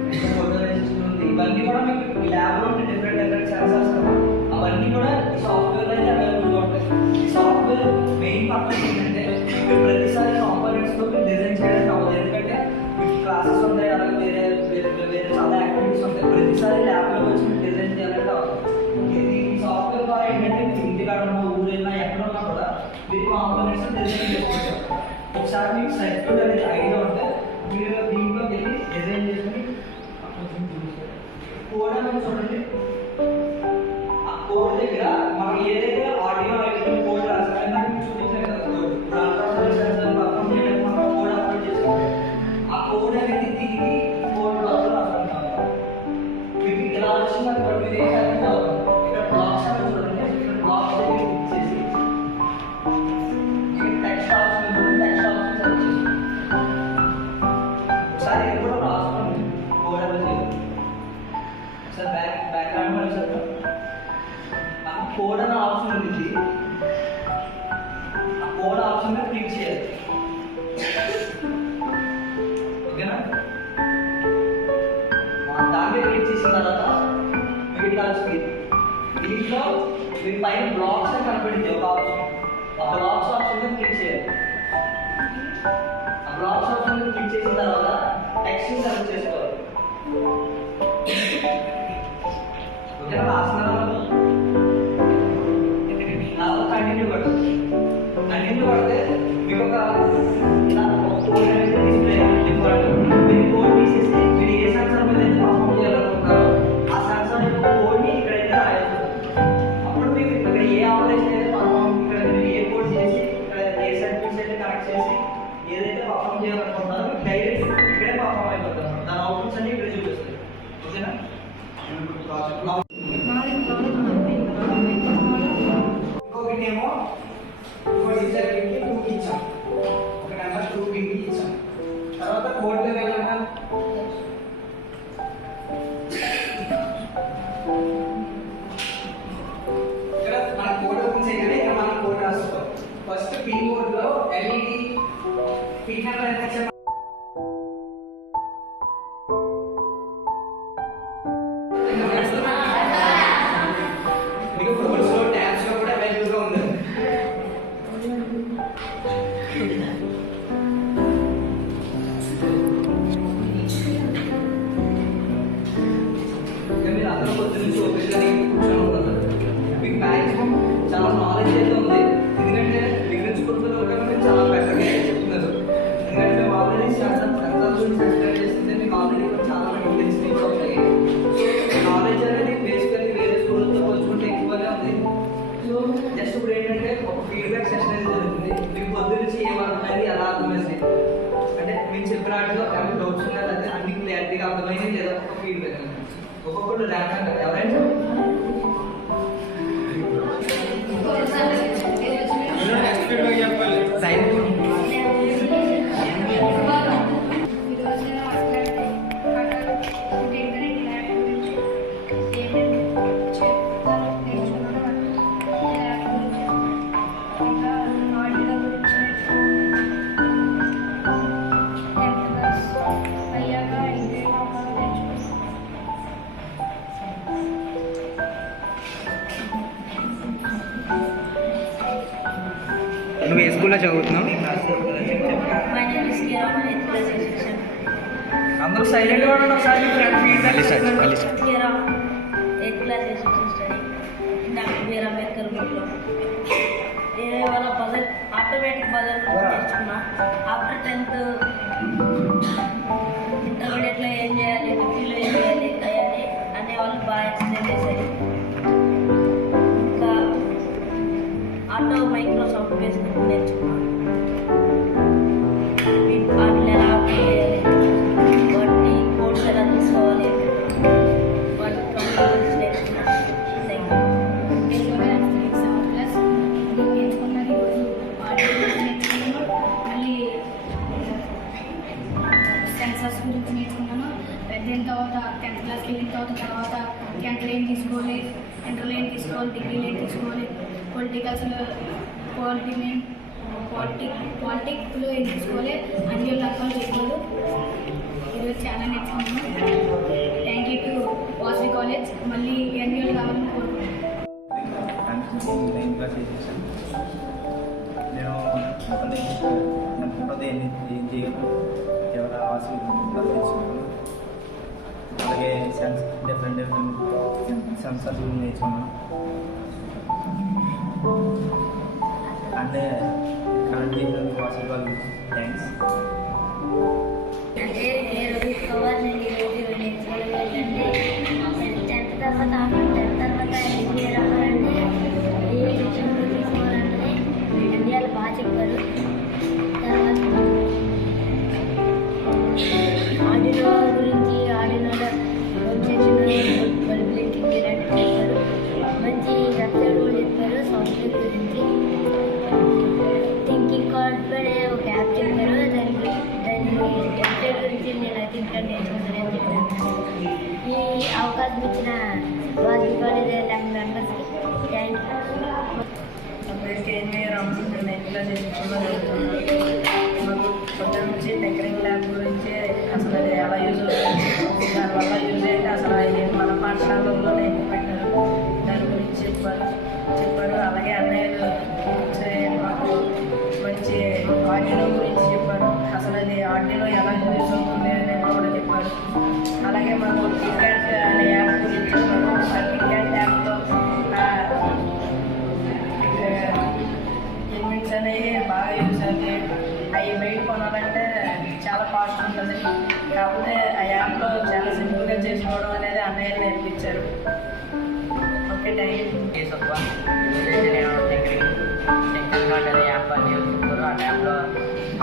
నెక్స్ట్ ఫోటో రెజిస్టర్ ఉంది. ఇవన్నీ కూడా మీకు ల్యాబ్లో ఉండే డిఫరెంట్ సెన్సార్స్ కదా, అవన్నీ కూడా ఈ సాఫ్ట్వేర్లో అయితే అవైలబుల్గా ఉంటాయి. ఈ సాఫ్ట్వేర్ మెయిన్ పర్పస్ ఏంటంటే మీరు ప్రతిసారి కాంపోనెంట్స్తో మీరు డిజైన్ చేయడానికి అవ్వదు. ఎందుకంటే మీకు క్లాసెస్ ఉంటాయి, అలాగే వేరే చాలా యాక్టివిటీస్ ఉంటాయి. ప్రతిసారి ల్యాబ్లో వచ్చి మీరు డిజైన్ చేయాలంటే అవ్వదు. ఇది సాఫ్ట్వేర్ ద్వారా ఏంటంటే మీకు ఇంటికాడనో ఊరైనా ఎక్కడ ఉన్నా కూడా మీరు కాంపోనెంట్స్ డిజైన్ చేసుకుంటారు. ఒకసారి మీకు సర్క్యూట్ అనేది ఐడియా ఉంటే మీరు దీంట్లోకి వెళ్ళి డిజైన్ చేసుకుని కోడ్ అనేది చూడండి. ఆ కోడ్ దగ్గర మనం ఏదైతే ఆడియో అయితే కోడ్ రాసామో మీకు చూపించాం కదా కోడ్. ఇప్పుడు అల్ట్రాసోనిక్ సెన్సార్ పక్కన చేయడానికి మనం కోడ్ అప్లోడ్ చేసుకుంటాం. ఆ కోడ్ అనేది తిరిగి కోడ్ బ్లాక్లో రాసుకుంటాం. మీకు ఇలా వచ్చిందని మీరు ఏం చేస్తారో ఇక్కడ బ్లాక్స్ అని చూడండి. ఇక్కడ బ్లాక్స్ దగ్గర క్లిక్ చేసి టెక్స్ట్ ఆప్షన్ చూడండి. టెక్స్ట్ ఆప్షన్ సెలెక్ట్ చేసుకోండి. ఒకసారి ఇది కూడా రాసుకోండి కోడ్ అనేది. ఆప్షన్ ఉంటుంది, ఆ కోడ్ ఆప్షన్ మీద క్లిక్ చేయాలి. ఓకేనా? దాని మీద క్లిక్ చేసిన తర్వాత మీకు ఇట్లా వచ్చింది. దీంట్లో మీ పైన బ్లాక్స్ అని కనపడింది ఒక ఆప్షన్. ఆ బ్లాక్స్ ఆప్షన్ మీద క్లిక్ చేయాలి. ఆ బ్లాక్స్ ఆప్షన్ మీద క్లిక్ చేసిన తర్వాత టెక్స్ట్ సెలెక్ట్ చేసుకోవాలి. ఓకేనా? రాస్తున్నారా? కంటిన్యూ పడుతుంది. కంటిన్యూ పడితే మీకు ఒక కోడ్ అనేది డిస్ప్లే అవుతుంది. మీరు కోడ్ తీసేసి మీరు ఏ సెన్సార్ మీద అయితే పర్ఫామ్ చేయాలనుకుంటారో ఆ సెన్సార్ యొక్క కోడ్ని ఇక్కడైతే రాయాలి. అప్పుడు మీకు ఇక్కడ ఏ ఆపరేషన్ అయితే పర్ఫామ్, ఇక్కడ మీరు ఏ కోడ్ చేసి ఇక్కడ ఏ సర్క్యూట్స్ అయితే కనెక్ట్ చేసి ఏదైతే పర్ఫామ్ చేయాలనుకుంటారో మీకు డైరెక్ట్ ఇక్కడే పర్ఫామ్ అయిపోతుంది. దాని అవుట్పుట్స్ అన్ని ఇక్కడ చూపిస్తుంది. ఓకేనా? ఇంకొకటి ఏమో టీచర్ కి 2కి ఇచ్చాం, ఒక నెంబర్ 2కి ఇచ్చాం. తర్వాత కోడ్ వెళ్ళాక ఇక్కడ మన కోడ్ ఓపెన్ చేయగానే ఇక్కడ మనం కోడ్ రాసుకోవాలి. ఫస్ట్ పిన్ కోడ్ లో ఎల్ఈడి పిన్ నెంబర్ ఎంత ఇచ్చాం మీకు కోడ్స్ లో ట్యాబ్స్ లో కూడా అవైలబుల్ గా ఉంది. మీరు అందరూ పొద్దు నుంచి ఓపెన్గానే కూర్చొని ఉన్నారు. మీకు మ్యాక్సిమం చాలా నాలెడ్జ్ అయితే ఉంది. ఎందుకంటే బిగినర్స్ కొడుకుల వరకు మీరు చాలా బెటర్గా చెప్తున్నారు. ఎందుకంటే మేము ఆల్రెడీ సెన్సార్ గురించి ఎక్స్ప్లెయిన్ చేస్తుంటే మీకు ఆల్రెడీ చాలా మీకు తెలిసినవి కూడా ఉంటాయి. సో నాలెడ్జ్ అనేది బేసికల్లీ వేరే స్కూళ్ళతో పోల్చుకుంటే ఎక్కువనే ఉంది. సో జస్ట్ ఇప్పుడు ఏంటంటే ఒక ఫీడ్బ్యాక్ సెషన్ అనేది జరుగుతుంది. మీకు పొద్దు నుంచి ఏమర్థమైంది, ఎలా అర్థమైంది, అంటే మీరు చెప్పిన వాటిలో ఏమైనా డౌట్స్ ఉన్నాయా, లేదా అన్ని క్లారిటీగా అర్థమైంది లేదా ఒక ఫీడ్బ్యాక్. ఒక్కొక్కరు ర్యాంక్ ఎవరైనా నువ్వు ఏ స్కూల్లో చదువుతున్నావు? My name is Kira, I'm in 8th class section. అందరూ సైలెంట్గా ఉండండి. ఒకసారి feedback Kira, 8th class section study in Dr. B.R. Ambedkar bookలో. నేను ఇవాళ బజర్ ఆటోమేటిక్ బజర్ నేర్చుకున్నా. ఆఫ్టర్ 10th ఇంటర్మీడియట్లో ఏం చేయాలి, డిగ్రీలో ఏం చేయాలి అవన్నీ అనే వాళ్ళు బాగా ఎక్స్ప్లెయిన్ చేశారు. ఇంకా ఆటో మైక్రోసాఫ్ట్ బేస్డ్ నేర్చుకున్నాను. వాటిని ఎలా అప్లై చేయాలి, వాటిని కోడ్స్ ఎలా తీసుకోవాలి, వాటి కంట్రోల్స్ నేర్చుకున్నాను. మళ్ళీ సెన్సర్స్ గురించి నేర్చుకున్నాను. పెద్దయిన తర్వాత 10th క్లాస్కి వెళ్ళిన తర్వాత 10th ఏం తీసుకోవాలి, ఇంటర్లో ఏం తీసుకోవాలి, డిగ్రీలో ఏం తీసుకోవాలి, పాలిటిక్స్లో ఏం తీసుకోవాలి, అన్ని రకాలు తీసుకోవాలి. ఈరోజు చాలా నేర్చుకున్నాను. Thank you to Vasavi college. మళ్ళీ ఎన్యూఎల్ కావాలని కోరుకుంటున్నాను. నేను అనుకుంటుంది ఏం చేయగలను, ఎవరు ఆవాసి నేర్చుకున్నాను. అలాగే డిఫరెంట్ సెన్సర్స్ నేర్చుకున్నాను. అంటే కనెక్ట్ చేసినందుకు వాసవి వాళ్ళు థ్యాంక్స్. అంటే నేను కవర్ నేను ఈరోజు నేర్చుకోవాలంటే 10th తర్వాత ఎంబీఏ రావాలంటే ఏ సెక్షన్ తీసుకోవాలంటే ఇండియాలో బాగా చెప్పారు. తర్వాత ఆడినో గురించి ఆడినోలో సెక్షన్ బల్బిలింగ్ ఇలాంటివి చెప్పారు. మంచి వెబ్సైట్ కూడా చెప్పారు. సాఫ్ట్వేర్ గురించి థింకింగ్ కార్డ్ పైన ఒక యాప్ చెప్పారు. దాని వెబ్సైట్ గురించి నేను అయితే ఇంకా నేర్చుకుంటానని చెప్పాను. ఈ అవకాశం ఇచ్చిన నేను 9th క్లాస్ ఎడ్యుకేషన్లో చదువుతున్నాను. మాకు పొద్దున్న నుంచి టెక్నికల్ ల్యాబ్ గురించి అసలు అది ఎలా యూజ్ అవుతుంది, దానివల్ల యూజ్ అయితే అసలు అది మన పాఠశాలలోనే పెట్టారు, దాని గురించి చెప్పారు. అలాగే అన్నయ్యలు మాకు మంచి ఆర్డినో గురించి చెప్పారు, అసలు అది ఆర్డినో ఎలా యూజ్ అవుతుంది అనేది కూడా చెప్పారు. అలాగే మాకు కిట్క్యాట్ అనే యాప్ గురించి చెప్పారు. ఆ కిట్క్యాట్ యాప్లో ఇన్వెంట్స్ అనేవి బాగా యూజ్ అవుతాయి. అవి బయట కొనాలంటే చాలా కాస్ట్ ఉంటుంది, కాకపోతే ఆ యాప్లో చాలా సింపుల్గా చేసుకోవడం అనేది అన్నయ్య నేర్పించారు. Okay, thank you. Technical card అనే యాప్ అని చెప్పారు. ఆ యాప్లో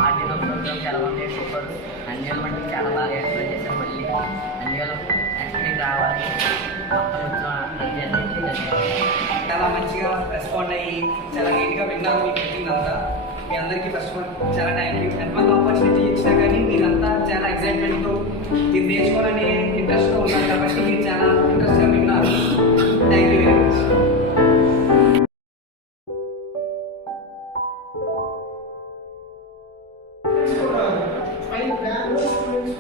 ఆర్డినో ప్రోగ్రామ్స్ ఎలా ఉంటాయి చెప్పారు. అన్నివేళ మనకి చాలా బాగా ఎక్స్ప్లెయిన్ చేశారు. మళ్ళీ అన్నివేళ యాక్చువల్లీ రావాలి మొత్తం చాలా మంచిగా రెస్పాండ్ అయ్యి చాలా నీట్గా విన్నాను మీ మీటింగ్ అంతా. మీ అందరికీ ఫస్ట్ ఆఫ్ ఆల్ చాలా థ్యాంక్ యూ. ఎంతమంది ఆపర్చునిటీ ఇచ్చినా కానీ మీరంతా చాలా ఎక్సైట్మెంట్తో మీరు నేర్చుకోవాలని ఇంట్రెస్ట్తో ఉన్నారు కాబట్టి మీరు చాలా ఇంట్రెస్ట్గా విన్నారు. Thank you very much. పైన బ్యాగ్లో స్టూడెంట్స్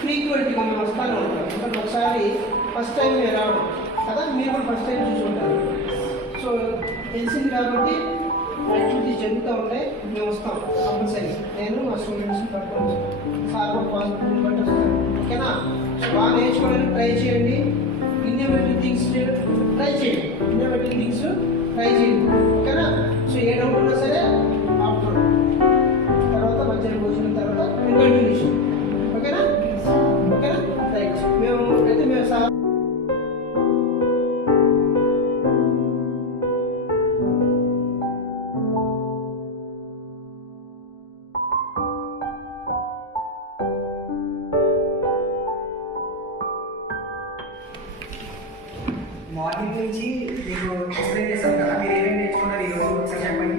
ఫ్రీక్వెంట్గా మేము వస్తానే ఉంటాం. ఎందుకంటే ఒకసారి ఫస్ట్ టైం మీరు రావడం కదా, మీరు కూడా ఫస్ట్ టైం చూసి ఉంటారు. సో తెలిసింది కాబట్టి యాక్టివిటీస్ జరుగుతూ ఉంటాయి, మేము వస్తాం కంపల్సరీ. నేను మా స్టూడెంట్స్ని పట్టుకొని సార్ పాసిబిలిటీ బట్టి వస్తాను. ఓకేనా? సో బాగా నేర్చుకోవడానికి ట్రై చేయండి. ఇన్నోవేటివ్ థింగ్స్ ట్రై చేయండి. ఓకేనా? సో ఏ డౌట్ ఉన్నా సరే ఆఫ్టర్ తర్వాత మధ్యాహ్నం భోజనం తర్వాత కంటిన్యూషన్. ఓకేనా? రైట్. మేము సార్ మార్నింగ్ నుంచి మీకు ఎక్స్ప్లెయిన్ చేశాను కదా, మీరు ఏమేమి నేర్చుకున్నారు ఈరోజు ఒకసారి చెప్పండి.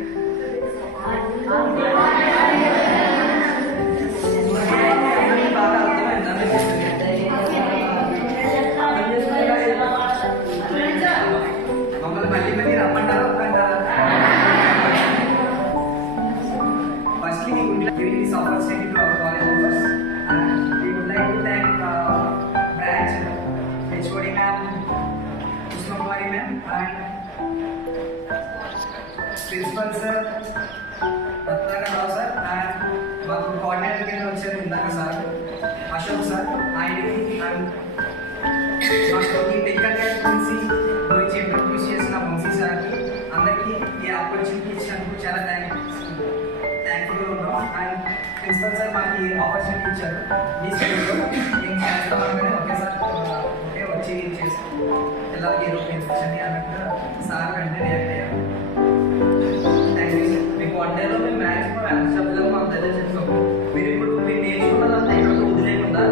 బాగా అర్థమైందా మీరు చెప్పింది? మమ్మల్ని మళ్ళీ రమ్మంటారా ఒప్పంటారా? Firstly we would like to give this opportunity to our college members and we would like to thank branch HOD ma'am, Kumari ma'am and principal sir, Ratnakar sir and మాకు కోఆర్డినేటర్ కింద వచ్చారు ఇందాక సార్ అశోక్ సార్. ఆయనకి and మాకు ఈ technical గురించి introduce చేసిన వంశీ సార్కి అందరికీ ఈ ఆపర్చునిటీ ఇచ్చినందుకు చాలా థ్యాంక్ఫుల్గా ఉన్నాం. అండ్ ప్రిన్సిపల్ సార్ మాకు ఈ ఆపర్చునిటీ ఇచ్చారు. ఈ స్కూల్లో మేము చేస్తామని ఒకేసారి ఒకే వచ్చి చేస్తాం పిల్లలకి ఏదో పెంచండి అన్నట్టు సార్ వెంటనే రియాక్ట్ అయ్యారు. Thank you sir. మీకు వన్ డేలో మేము మ్యాక్సిమం ఎంత చెప్పలేము మాకు దగ్గర చెప్తాం. మీరు ఇప్పుడు మీరు నేర్చుకున్నదంతా ఎక్కడికి వదిలేకుండా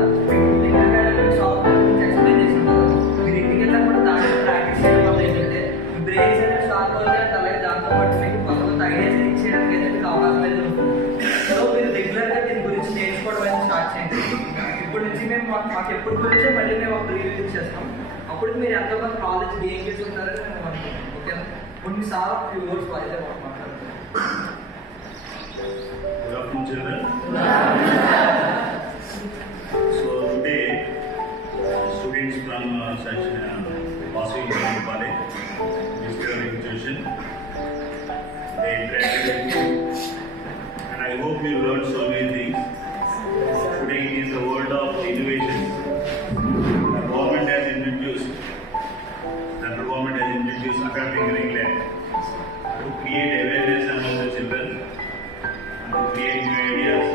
షాప్ ఎక్స్ప్లెయిన్ చేసి ఉంటారు. మీరు ఇంటికి వెళ్ళినా కూడా దాంట్లో ప్రాక్టీస్ చేయడం వల్ల ఏంటంటే మీ బ్రెయిన్స్ అనేది షార్ప్ అవుతాయి. అలాగే దాంతో పాటు మీకు కొత్త కొత్త ఐడియాస్ ఇచ్చేయడానికి అయితే మీకు అవకాశం అయితే ఉంటుంది. సో మీరు రెగ్యులర్గా దీని గురించి నేర్చుకోవడం అయితే స్టార్ట్ చేయండి. ఇప్పటి నుంచి మేము మాకు ఎప్పటి గురించే మళ్ళీ మేము ఒక రివ్యూ చేస్తాం. అప్పుడు మీరు ఎంతో కొంత నాలెడ్జ్ గెయిన్ చేసుకుంటారని మేము అనుకుంటాం. ఓకేనా? కొన్ని సార్ ఫ్యూ వర్డ్స్ అయితే మాట్లాడతాం. Good afternoon, children. So today, students from section Vasu College, Mr. Institution, they interacted with you, and I hope you learned so many things. Today is the world of innovation. The government has introduced academic curriculum to create awareness among the children, to create new ideas,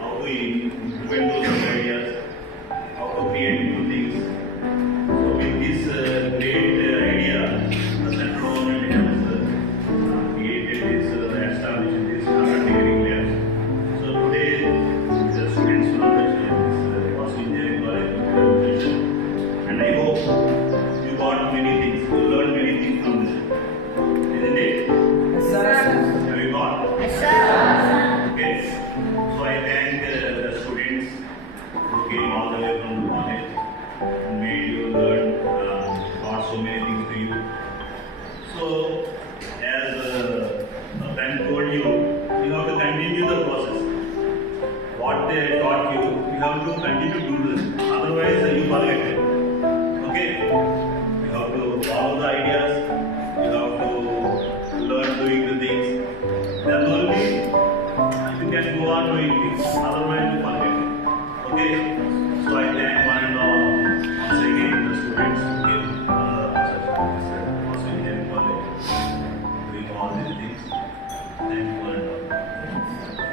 how to implement those ideas, how to create new things. So with this great idea, the things. Thank you for it.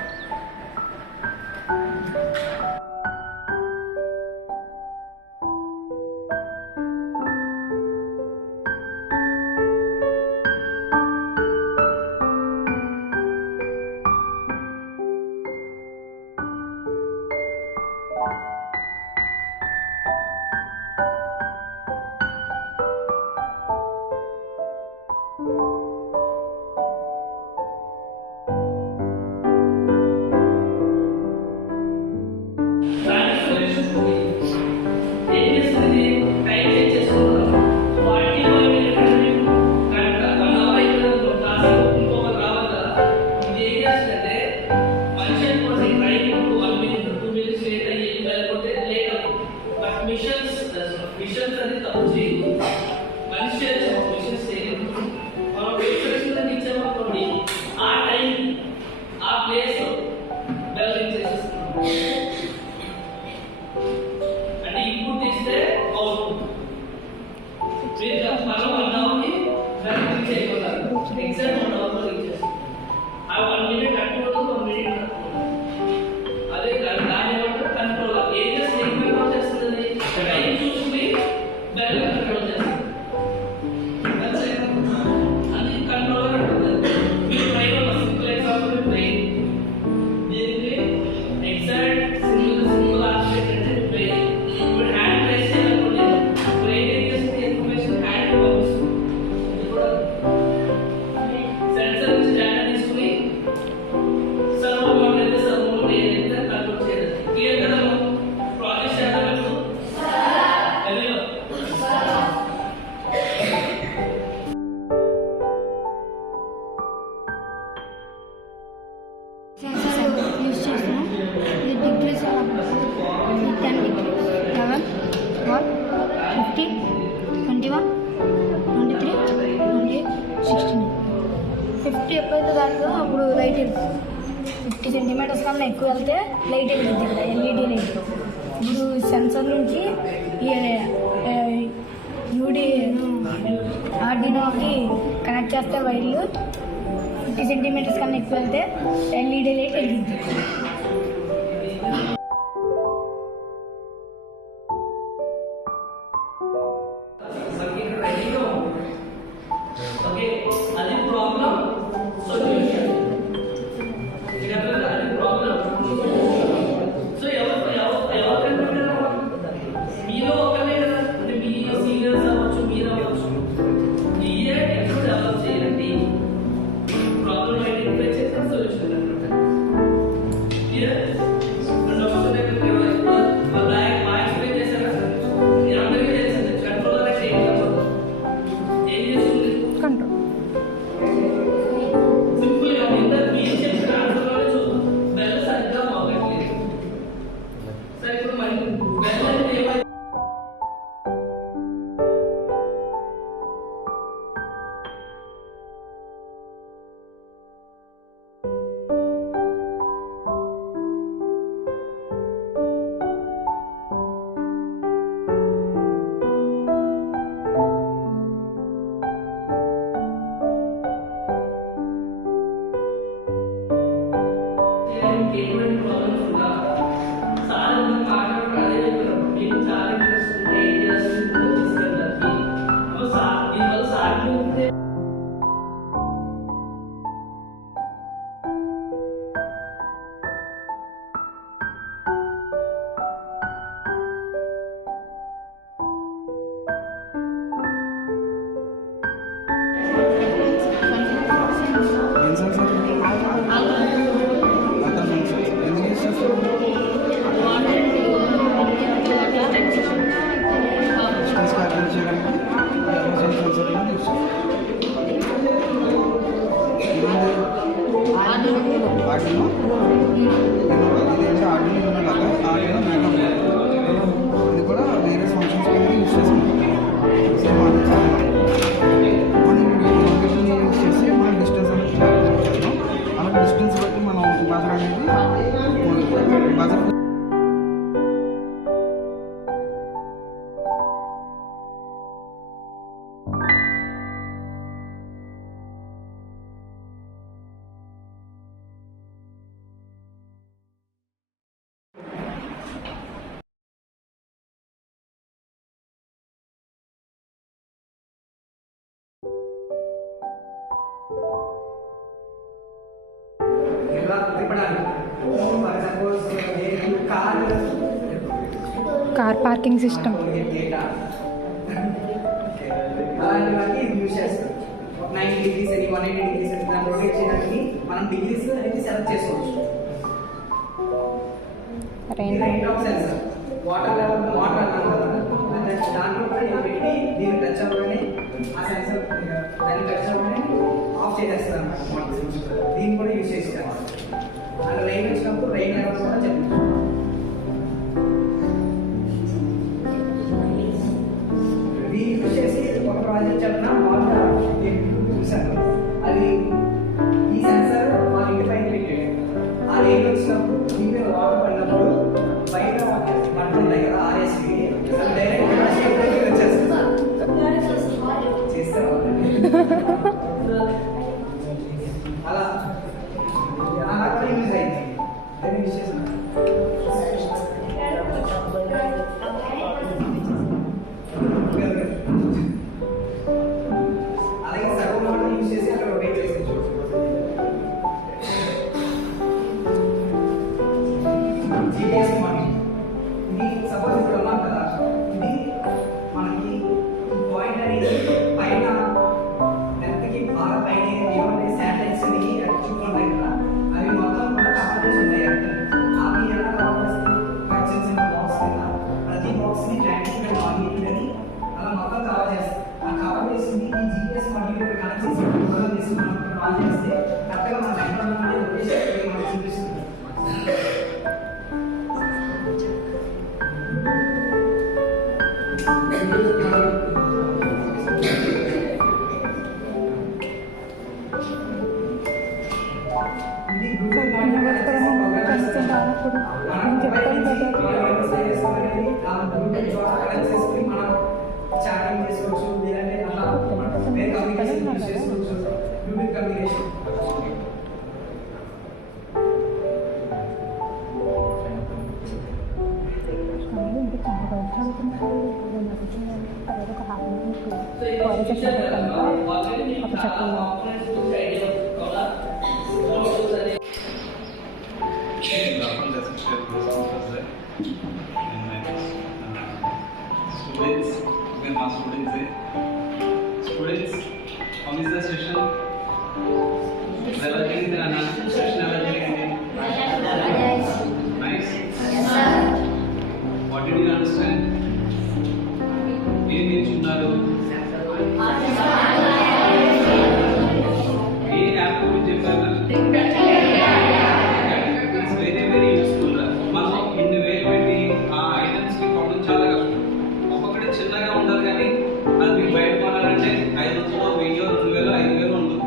దాని solution ఏం చేస్తుంది time check చేసుకోవాలి వాటి గంట 1 hour అయిపోయింది class ఇంకొక రావాలి కదా ఇది ఏం చేస్తుందంటే మనిషి కోసం టైం 1 మినిట్ 2 మినిట్స్ లేట్ అయ్యి లేకపోతే లేట్ అవుతుంది బట్ మిషన్స్ అది తప్పు చేయదు మనిషి చేస్తాం మిషన్స్ చేయదు మనం వెయిట్ చేసిందని ఇచ్చామనుకోండి ఆ టైం ఆ ప్లేస్ బ్యాలెన్స్ చేసేస్తున్నాం అంటే ఇన్పుట్ ఇస్తే అవుట్పుట్ మీరు మనం 1 అవర్కి దాన్ని రీచ్ అయిపోతారు ఎగ్జామ్ 1 అవర్లో రీచ్ చేస్తాం ఆ 1 మినిట్ కట్టుకోవడం 1 మినిట్ అదే దాని ఏమంటారు కంట్రోల్ ఏం చేస్తుంది ఏం కంట్రోల్ చేస్తుంది టైం చూసుకుని దాన్ని కంట్రోల్ చేస్తుంది అది కంట్రోల్ అంటుంది మీరు ట్రైన్ సింపుల్ ఎగ్జాంపుల్ ట్రైన్ దీనికి ఎగ్జాక్ట్ సింపుల్ ఆస్పెక్ట్ అంటే ట్రైన్ ఇప్పుడు హ్యాండ్ ప్రెస్ చేయాలనుకోండి ట్రైన్ ఏం చేస్తుంది ఇన్ఫర్మేషన్ హ్యాండ్ పంపిస్తుంది ఇది కూడా సెన్సర్ నుంచి డేటా తీసుకుని సర్వో మోడ్ అయితే సర్వో మోడ్ ఏదైతే కంట్రోల్ చేయడం క్లియర్ కదా ప్రాజెక్ట్ చేద్దాం ఇప్పుడు హలో సెన్సార్ యూజ్ చేస్తున్నాం ఇది డిగ్రీస్ ఎలా ఇది 10 డిగ్రీస్ 11 12 15 21 23 28 16 50 ఎప్పుడైతే దాంట్లో అప్పుడు లైట్ వెళ్తుంది 50 సెంటీమీటర్స్ కన్నా ఎక్కువ వెళ్తే లైట్ వెళ్తుంది ఇక్కడ ఎల్ఈడి లైట్ ఇప్పుడు సెన్సార్ నుంచి యూడి ఆర్డినోకి కనెక్ట్ చేస్తే వైర్లు 50 సెంటీమీటర్స్ కన్నా ఎక్కువ వెళ్తే ఎల్ఈడి లైట్ వెలిగింది సర్కిట్ రెడీగా ఉంది ఓకే అది ప్రాబ్లం సొల్యూషన్ అది ప్రాబ్లం సో ఎవరు కనుకుంటారు మీలో ఒకరే కదా అంటే మీ సీనియర్స్ అవ్వచ్చు మీరు అవ్వచ్చు మీరే ఎప్పుడు డెవలప్ చేయండి ప్రాబ్లం ఐడెంటిఫై చేస్తే సొల్యూషన్ కనుకుంటారు అండ్ ఒకసారి మా ఎక్స్ప్లెయిన్ చేశారా మీరు అందరికీ తెలిసింది కంట్రోలర్ అంటే ఏం చేస్తుంది కంట్రోల్ సింపుల్ గా మీరు చెప్పిన ఆన్సర్లోనే చూద్దాం బెల్ సరిగ్గా మోగట్లేదు సరే ఇప్పుడు మరి బెల్ అంటే ఏమైంది ఎటువంటి ప్రాబ్లమ్స్ ఉన్నా సార్ మాట్లాడుతూ అదే చెప్పారు మీకు చాలా ఇంట్రెస్ట్ ఉంటే ఏం చేస్తుంది తీసుకెళ్ళడానికి సార్ దీనివల్ల సార్ ఉంటే ఏం సెన్సార్ అల్ట్రా సెన్సార్ ఎందుకు యూజ్ చేస్తారు డిస్టెన్స్ క్యాల్కులేట్ చేయడానికి ఎమర్జెన్సీ సెన్సార్ యూజ్ చేస్తారు ఆర్డినో ఇది అంటే ఆర్డినో లాగా ఆర్డినో మేకప్ ఇది కూడా వేరే ఫంక్షన్స్ కింద యూజ్ చేసుకుంటాం సేమ్ అది చాలా మనం లొకేషన్ యూజ్ చేసి మనం డిస్టెన్స్ అనేది క్యాల్కులేట్ చేస్తాం అలా డిస్టెన్స్ బట్టి మనం బజర్ అనేది బజర్ ఇలా తిప్పడానికి for suppose car car parking system అలాంటివన్నీ ఇది యూజ్ చేస్తారు 90 డిగ్రీస్ అని 180 డిగ్రీస్ అని దాన్ని రొటేట్ చేయడానికి మనం డిగ్రీస్ అనేది సెలెక్ట్ చేసుకోవచ్చు rain drop sensor water level water దాంట్లో కూడా ఇది పెట్టి దీన్ని టచ్ అవ్వగానే ఆ సెన్సర్ దాన్ని టచ్ అవ్వగానే ఆఫ్ చేసేస్తారు అన్నమాట దీన్ని కూడా యూజ్ చేస్తారు అండ్ రైన్ వచ్చినప్పుడు రైన్ లెవెల్స్ కూడా చెప్పచ్చు దీన్ని యూజ్ చేసి ఒక ప్రాజెక్ట్ చెప్పిన మామూలుగా చూశాను అది ఈ సెన్సర్ మా ఇంటి పైన పెట్టాడు ఆ రైన్ వచ్చినప్పుడు దీని వాటర్ పడినప్పుడు బయట బట్టలు ఉంటాయి కదా ఆర్ఎస్వి డైరెక్ట్ వచ్చేస్తుంది చేస్తారు అలా అలా కూడా యూజ్ అయింది దాన్ని యూజ్ చేస్తున్నాను అలాగే సర్వ మోడల్ యూజ్ చేసి అక్కడ రొటేట్ చేసేయచ్చు జీపీఎస్ మోడల్ ఇది సపోజ్ ఇప్పుడు ఉన్నాం కదా ఇది మనకి పాయింట్ అనేది పైన నెత్తికి బాగా పైన ఏమంటే శాటిలైట్స్ అని చుట్టుకుంటాయి కదా అవి మొత్తం కూడా కవర్ చేసి ఉంటాయి అవి ఎలా కవర్ చేస్తాయి చిన్న చిన్న బాక్స్ కింద ప్రతి బాక్స్ ని ట్రాకింగ్ అని అలా మొత్తం కవర్ చేస్తాయి ఆ కవర్ చేసింది ఈ జీపీఎస్ మోడల్ ఇక్కడ కనెక్ట్ చేసి ప్రోగ్రామ్ చేసి మనం ఆన్ చేస్తే కరెక్ట్గా మన ఎక్కడ లొకేషన్ మనకు చూపిస్తుంది చేస్తుంటానప్పుడు నేను చెప్తాను కదా చాటింగ్ చేసుకోవచ్చు లేదంటే అలా వేరే కమ్యూనికేషన్ యూజ్ చేసుకోవచ్చు బ్లూటూత్ కమ్యూనికేషన్ ఇంకా చాలా రోజులు చదువుతున్నారు అదొక హ్యాపీ ఆల్రెడీ అప్పుడు చెప్పాలి Students, how is the session? ఎలా జరిగింది అన్న సెషన్ ఎలా జరిగింది? Nice. What did you understand? ఏం నేర్చుకున్నారు? ఏ యాప్ గురించి చెప్పారు? It's very very useful. మనం ఇన్ని వేలు పెట్టి ఆ ఐటమ్స్ కి కొనడం చాలా కష్టం. ఒక్కొక్కటి చిన్నగా ఉండదు కానీ అది మీకు బయట కొనాలంటే 500, 1000, 2000, 5000 ఉంటుంది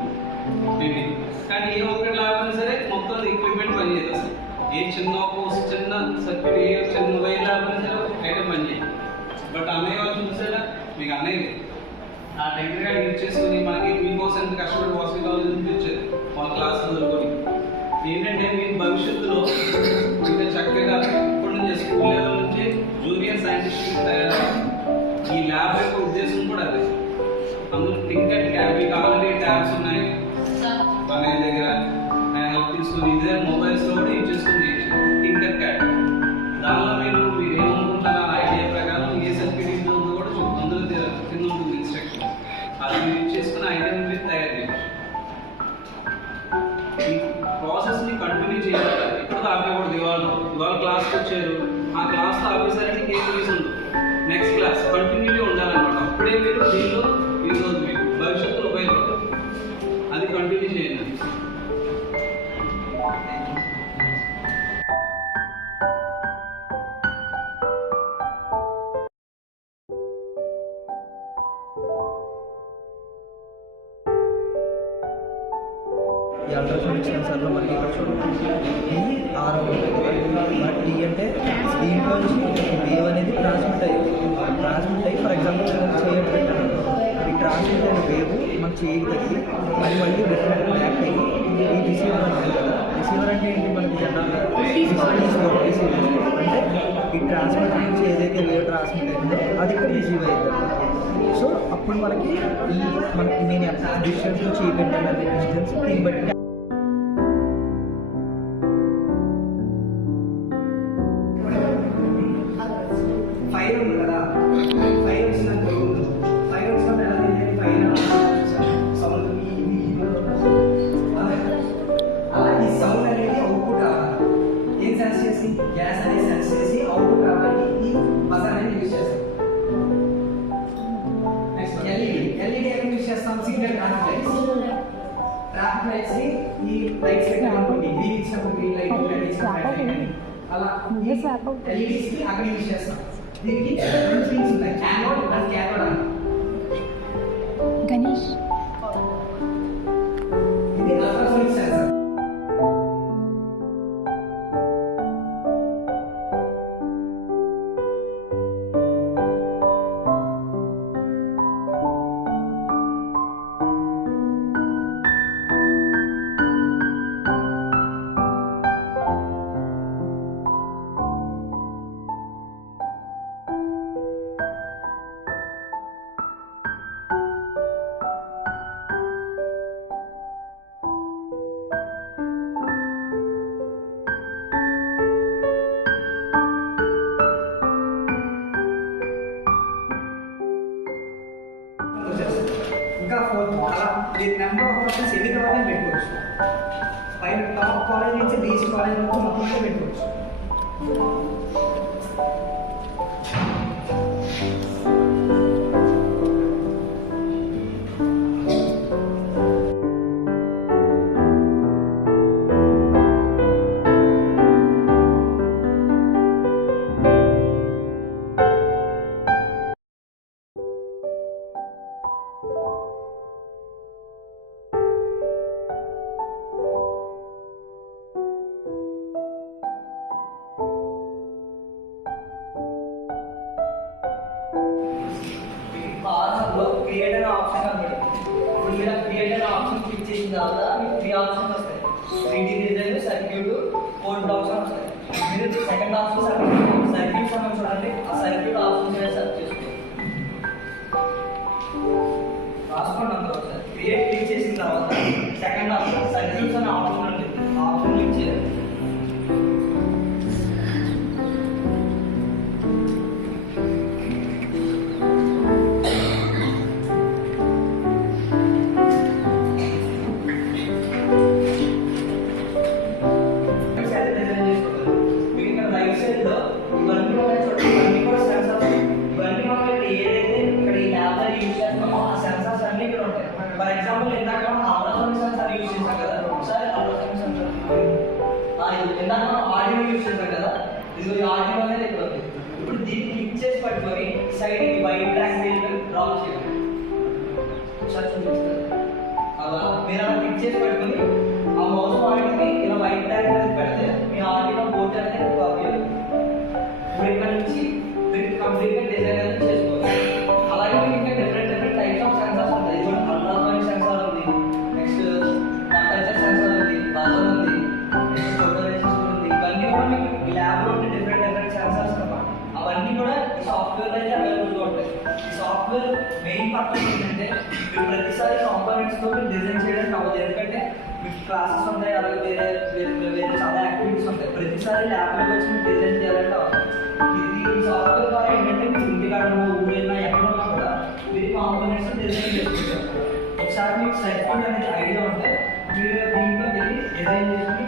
మేబీ. కానీ ఏ ఒక్కటి లాభం సరే మొత్తం ఎక్విప్మెంట్ పని చేయదు అసలు. ఏ చిన్న చిన్న సర్క్యూట్ ఏ చిన్న వైర్ లాభం సరే ఐటమ్ పని చేయదు. బట్ అన్నయ్య వాళ్ళు చూసారా మీకు అన్నయ్య ఆ టెక్నిక్గా యూజ్ చేసుకుని మనకి మీకోసం ఎంత కష్టపడి వాసింగ్ కాలేజ్ నుంచి వచ్చారు వాళ్ళ క్లాస్ వదులుకొని. ఏంటంటే మీరు భవిష్యత్తులో ఇంకా చక్కగా ఇప్పటి నుంచి స్కూల్ లెవెల్ నుంచి జూనియర్ సైంటిస్ట్ తయారయ్యారు. ఈ ల్యాబ్ యొక్క ఉద్దేశం కూడా అదే. అందులో టింకర్ ట్యాబ్ మీకు ఆల్రెడీ ట్యాబ్స్ ఉన్నాయి మన దగ్గర హెల్ప్ తీసుకుని ఇదే మొబైల్స్లో కూడా యూజ్ చేసుకుని టింకర్ క్యాట్. దానిలో మీరు ఏమనుకుంటారో ఆ ఐడియా ప్రకారం ఏ సర్క్యూట్ ఉందో కూడా అందులో కింద ఉంటుంది ఇన్స్ట్రక్షన్. అది మీరు యూజ్ చేసుకుని ఐడియా మీరు తయారు చేయొచ్చు. ఈ ప్రాసెస్ని కంటిన్యూ చేయాలి. ఇప్పుడు ఆపేకూడదు. ఇవాళ క్లాస్కి వచ్చారు ఆ క్లాస్లో ఆపేసారంటే ఇంకేం రీజన్ ఉండదు. నెక్స్ట్ క్లాస్ కంటిన్యూగా ఉండాలన్నమాట. అప్పుడే మీరు దీనిలో యూజ్ అవుతుంది. మీకు భవిష్యత్తులో ఉపయోగపడుతుంది. అది కంటిన్యూ చేయండి. ఈ అల్ట్రాసోనిక్ సెన్సార్లో మనకి ఇక్కడ చూడండి ఈ ఆర్ బట్ ఈ అంటే దీంట్లో నుంచి వేవ్ అనేది ట్రాన్స్మిట్ అయ్యి ఫర్ ఎగ్జాంపుల్ చేయడం పెట్టాను. ఈ ట్రాన్స్మిట్ అయిన వేవ్ మన చేయికి తగ్గి అది మళ్ళీ రిఫ్లెక్ట్ బ్యాక్ అయ్యి ఈ రిసీవర్ ఉంటుంది కదా. రిసీవర్ అంటే ఏంటి మనకి జనరల్గా రిసీవర్ అంటే ఈ ట్రాన్స్మిట్ నుంచి ఏదైతే వేవ్ ట్రాన్స్మిట్ అయిందో అది ఇక్కడ రిసీవ్ అవుతుంది. సో ఇప్పుడు మనకి నేను డిస్టెన్స్ చేయబెట్టాను డిస్టెన్స్ దీన్ని బట్టి ఫైర్ ఉంది కదా, ఫైర్ వచ్చినప్పుడు ఫైర్ వచ్చినప్పుడు ఎలా తెలియాలి? ఫైర్ సౌండ్ అలా ఈ సౌండ్ అనేది అవుట్పుట్ రావాలి. ఏం సెన్స్ చేసి గ్యాస్ అనేది సెన్స్ చేసి అవుట్పుట్ రావడానికి ఈ బజర్ అనేది యూజ్ చేస్తాం. నెక్స్ట్ ఎల్ఈడి ఏమి యూజ్ చేస్తాం? సిగ్నల్ ట్రాఫిక్ లైట్స్ ని ఈ లైట్స్ పెట్టామనుకోండి, గ్రీన్ ఇచ్చినప్పుడు గ్రీన్ లైట్, రెడ్ ఇచ్చినప్పుడు రెడ్ లైట్, అలా ఎల్ఈడీస్ కి అక్కడ యూజ్ చేస్తాం. దీనికి రెండు పిన్స్ ఉంటాయి, యానోడ్ అండ్ క్యాథోడ్ అని. గణేష్ ఇది అల్ట్రాసోనిక్ సెన్సార్. ఇంకా ఫోర్త్ అలా మీరు నెంబర్ ఆఫ్ పర్సన్స్ ఎన్ని కావాలని పెట్టుకోవచ్చు. పైన టాప్ కాలేజ్ నుంచి బీచ్ కాలేజ్ వరకు మొత్తం పెట్టుకోవచ్చు. కార్నర్లో క్రియేట్ అనే ఆప్షన్ కనబడుతుంది. ఇప్పుడు మీరు క్రియేట్ అనే ఆప్షన్ క్లిక్ చేసిన తర్వాత మీకు 3 ఆప్షన్స్ వస్తాయి. 3D design, circuit, code blocks వస్తాయి. మీరు సెకండ్ ఆప్షన్ సర్క్యూట్స్ అని చూడండి. ఆ సర్క్యూట్ ఆప్షన్ మీద సెర్చ్ చేసుకోండి. రాసుకోండి అందరూ ఒకసారి. క్రియేట్ క్లిక్ చేసిన తర్వాత సెకండ్ ఆప్షన్ సర్క్యూట్స్ అనే ఆప్షన్ ఉంటుంది. ఆ ఆప్షన్ క్లిక్ చేయాలి. ఫర్ ఎగ్జాంపుల్ ఇందాక మనం అల్ట్రాసౌండ్ సెన్సార్ యూజ్ చేసాం కదా. ఒకసారి అల్ట్రాసౌండ్ సెన్సార్ ఇందాక మనం ఆడియో యూజ్ చేసాం కదా. ఇది ఆడియో అనేది ఇక్కడ ఉంది. ఇప్పుడు దీన్ని క్లిక్ చేసి పట్టుకొని సైడ్ వైట్ బ్లాక్ డ్రా చేయండి. ఒకసారి చూపిస్తారు అలా మీరు అలా క్లిక్ చేసి పట్టుకొని ఆ మౌస్ పాయింట్ని ఇలా వైట్ బ్లాక్ అనేది పెడితే మీ ఆడియో బోర్డ్ అనేది కాపీ అవుతుంది. ఇప్పుడు ఇక్కడ నుంచి మీరు కంప్లీట్గా డిజైన్ అనేది చేసుకోవచ్చు. అలాగే మీకు ఇంకా డిఫరెంట్ టైప్స్ ఆఫ్ సెన్సార్స్ ఉంటాయి. అల్ట్రాసోనిక్ సెన్సార్ ఉంది, నెక్స్ట్ టెంపరేచర్ సెన్సార్ ఉంది, బజర్ ఉంది, నెక్స్ట్ ఫోటో రెసిస్టర్ ఉంది. ఇవన్నీ కూడా మీకు ల్యాబ్లో ఉండే డిఫరెంట్ సెన్సార్స్ అన్నమాట. అవన్నీ కూడా ఈ సాఫ్ట్వేర్లో అయితే అవైలబుల్గా ఉంటాయి. ఈ సాఫ్ట్వేర్ మెయిన్ పర్పస్ ఏంటంటే మీరు ప్రతిసారి కాంపోనెంట్స్తో మీరు డిజైన్ చేయడానికి అవ్వదు. ఎందుకంటే మీకు క్లాసెస్ ఉంటాయి, అలాగే వేరే చాలా యాక్టివిటీస్ ఉంటాయి. ప్రతిసారి ల్యాబ్లోకి వచ్చి మీరు డిజైన్ చేయాలంటే అవ్వదు. ఈ సాఫ్ట్వేర్ ద్వారా ఏంటంటే మీరు ఇంటికాడలో ఊళ్ళో ఎక్కడ ఉన్నా కూడా మీరు కాంపోనెంట్స్ డిజైన్ చేసుకుంటారు. ఒకసారి మీకు సర్క్యూట్ అనేది ఐడియా ఉంటే మీరు దీంట్లో వెళ్ళి డిజైన్ చేసుకుని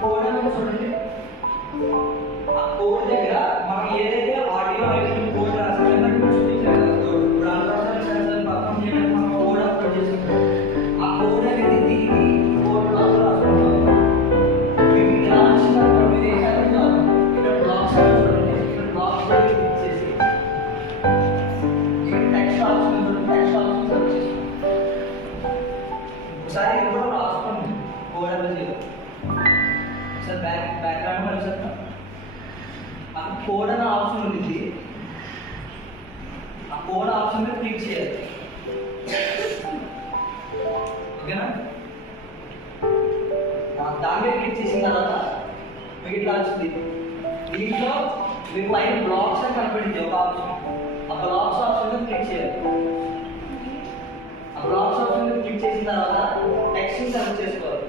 కోడ్ అనేది చూడండి. ఆ కోడ్ దగ్గర మనం ఏదైతే ఆడియో అయితే కోడ్ రాసామో చూపించారు కదా. ఇప్పుడు అల్ట్రాసౌండ్ సెన్సార్ పర్ఫామ్ చేయడానికి మనం కోడ్ అప్లోడ్ చేసాం. ఆ కోడ్ అనేది దీనికి కోడ్ బ్లాక్ రాసుకుంటాం. మీకు ఇలా వచ్చిన మీరు ఏం చేయాలి? ఇక్కడ బ్లాక్స్ చూడండి. ఇక్కడ బ్లాక్స్ క్లిక్ చేసి ఇక్కడ టెక్స్ట్ ఆప్షన్ ఉంటుంది. టెక్స్ట్ ఆప్షన్ సెలెక్ట్ చేసుకోండి. ఒకసారి ఇది కూడా రాసుకోండి. కోడ్ అనేది చేయాలి. ఒకసారి బ్యాక్గ్రౌండ్ మరి చెప్తాం. ఆ కోడ్ అనే ఆప్షన్ ఉంటుంది. ఆ కోడ్ ఆప్షన్ మీద క్లిక్ చేయాలి. ఓకేనా? దాని మీద క్లిక్ చేసిన తర్వాత మీకు ఇట్లా వచ్చింది. దీంట్లో మీకు పైన బ్లాక్స్ అని కనపడింది ఒక ఆప్షన్. ఆ బ్లాక్స్ ఆప్షన్ క్లిక్ చేయాలి. ఆ బ్లాక్స్ ఆప్షన్ క్లిక్ చేసిన తర్వాత టెక్స్ట్ సెలెక్ట్ చేసుకోవాలి.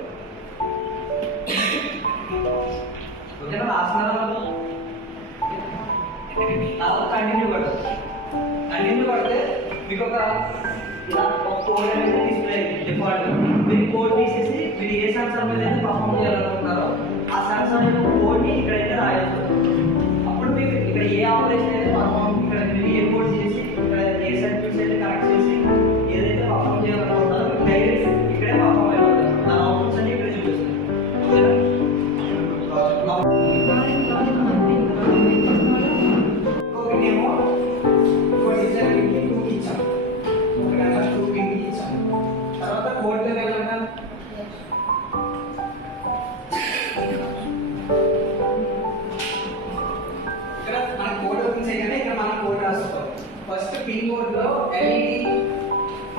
ఓకేనా? రాస్తున్నారా? తర్వాత కంటిన్యూ కొడతారు. కంటిన్యూ కొడితే మీకు ఇలా ఒక కోడ్ అనేది డిస్ప్లే డిఫాల్ట్. మీరు కోడ్ తీసేసి మీరు ఏ సెన్సార్ మీద అయితే పర్ఫామ్ చేయాలనుకుంటారో ఆ సెన్సార్ యొక్క కోడ్ని ఇక్కడైతే రాయాలి. అప్పుడు మీకు ఇక్కడ ఏ ఆపరేషన్ అయితే పర్ఫామ్, ఇక్కడ మీరు ఏ కోడ్ చేసి ఇక్కడ ఏ సర్క్యూట్స్ అయితే కనెక్ట్ చేసి ఏదైతే పర్ఫామ్ చేయాలనుకుంటారో మీకు డైరెక్ట్ ఇక్కడే పర్ఫామ్ అయిపోతుంది. దాని అవుట్పుట్స్ అన్ని ఇక్కడ చూపిస్తుంది. ఒకటేమో డిజైన్ టూ ఇచ్చాం, ఒకటేమో 2 పిన్ ఇచ్చాం. తర్వాత కోడ్ వెళ్ళాక ఇక్కడ మన కోడ్ ఓపెన్ చేయగానే ఇక్కడ మన కోడ్ రాస్తాం. ఫస్ట్ పిన్ కోడ్ లో ఎల్ఈడి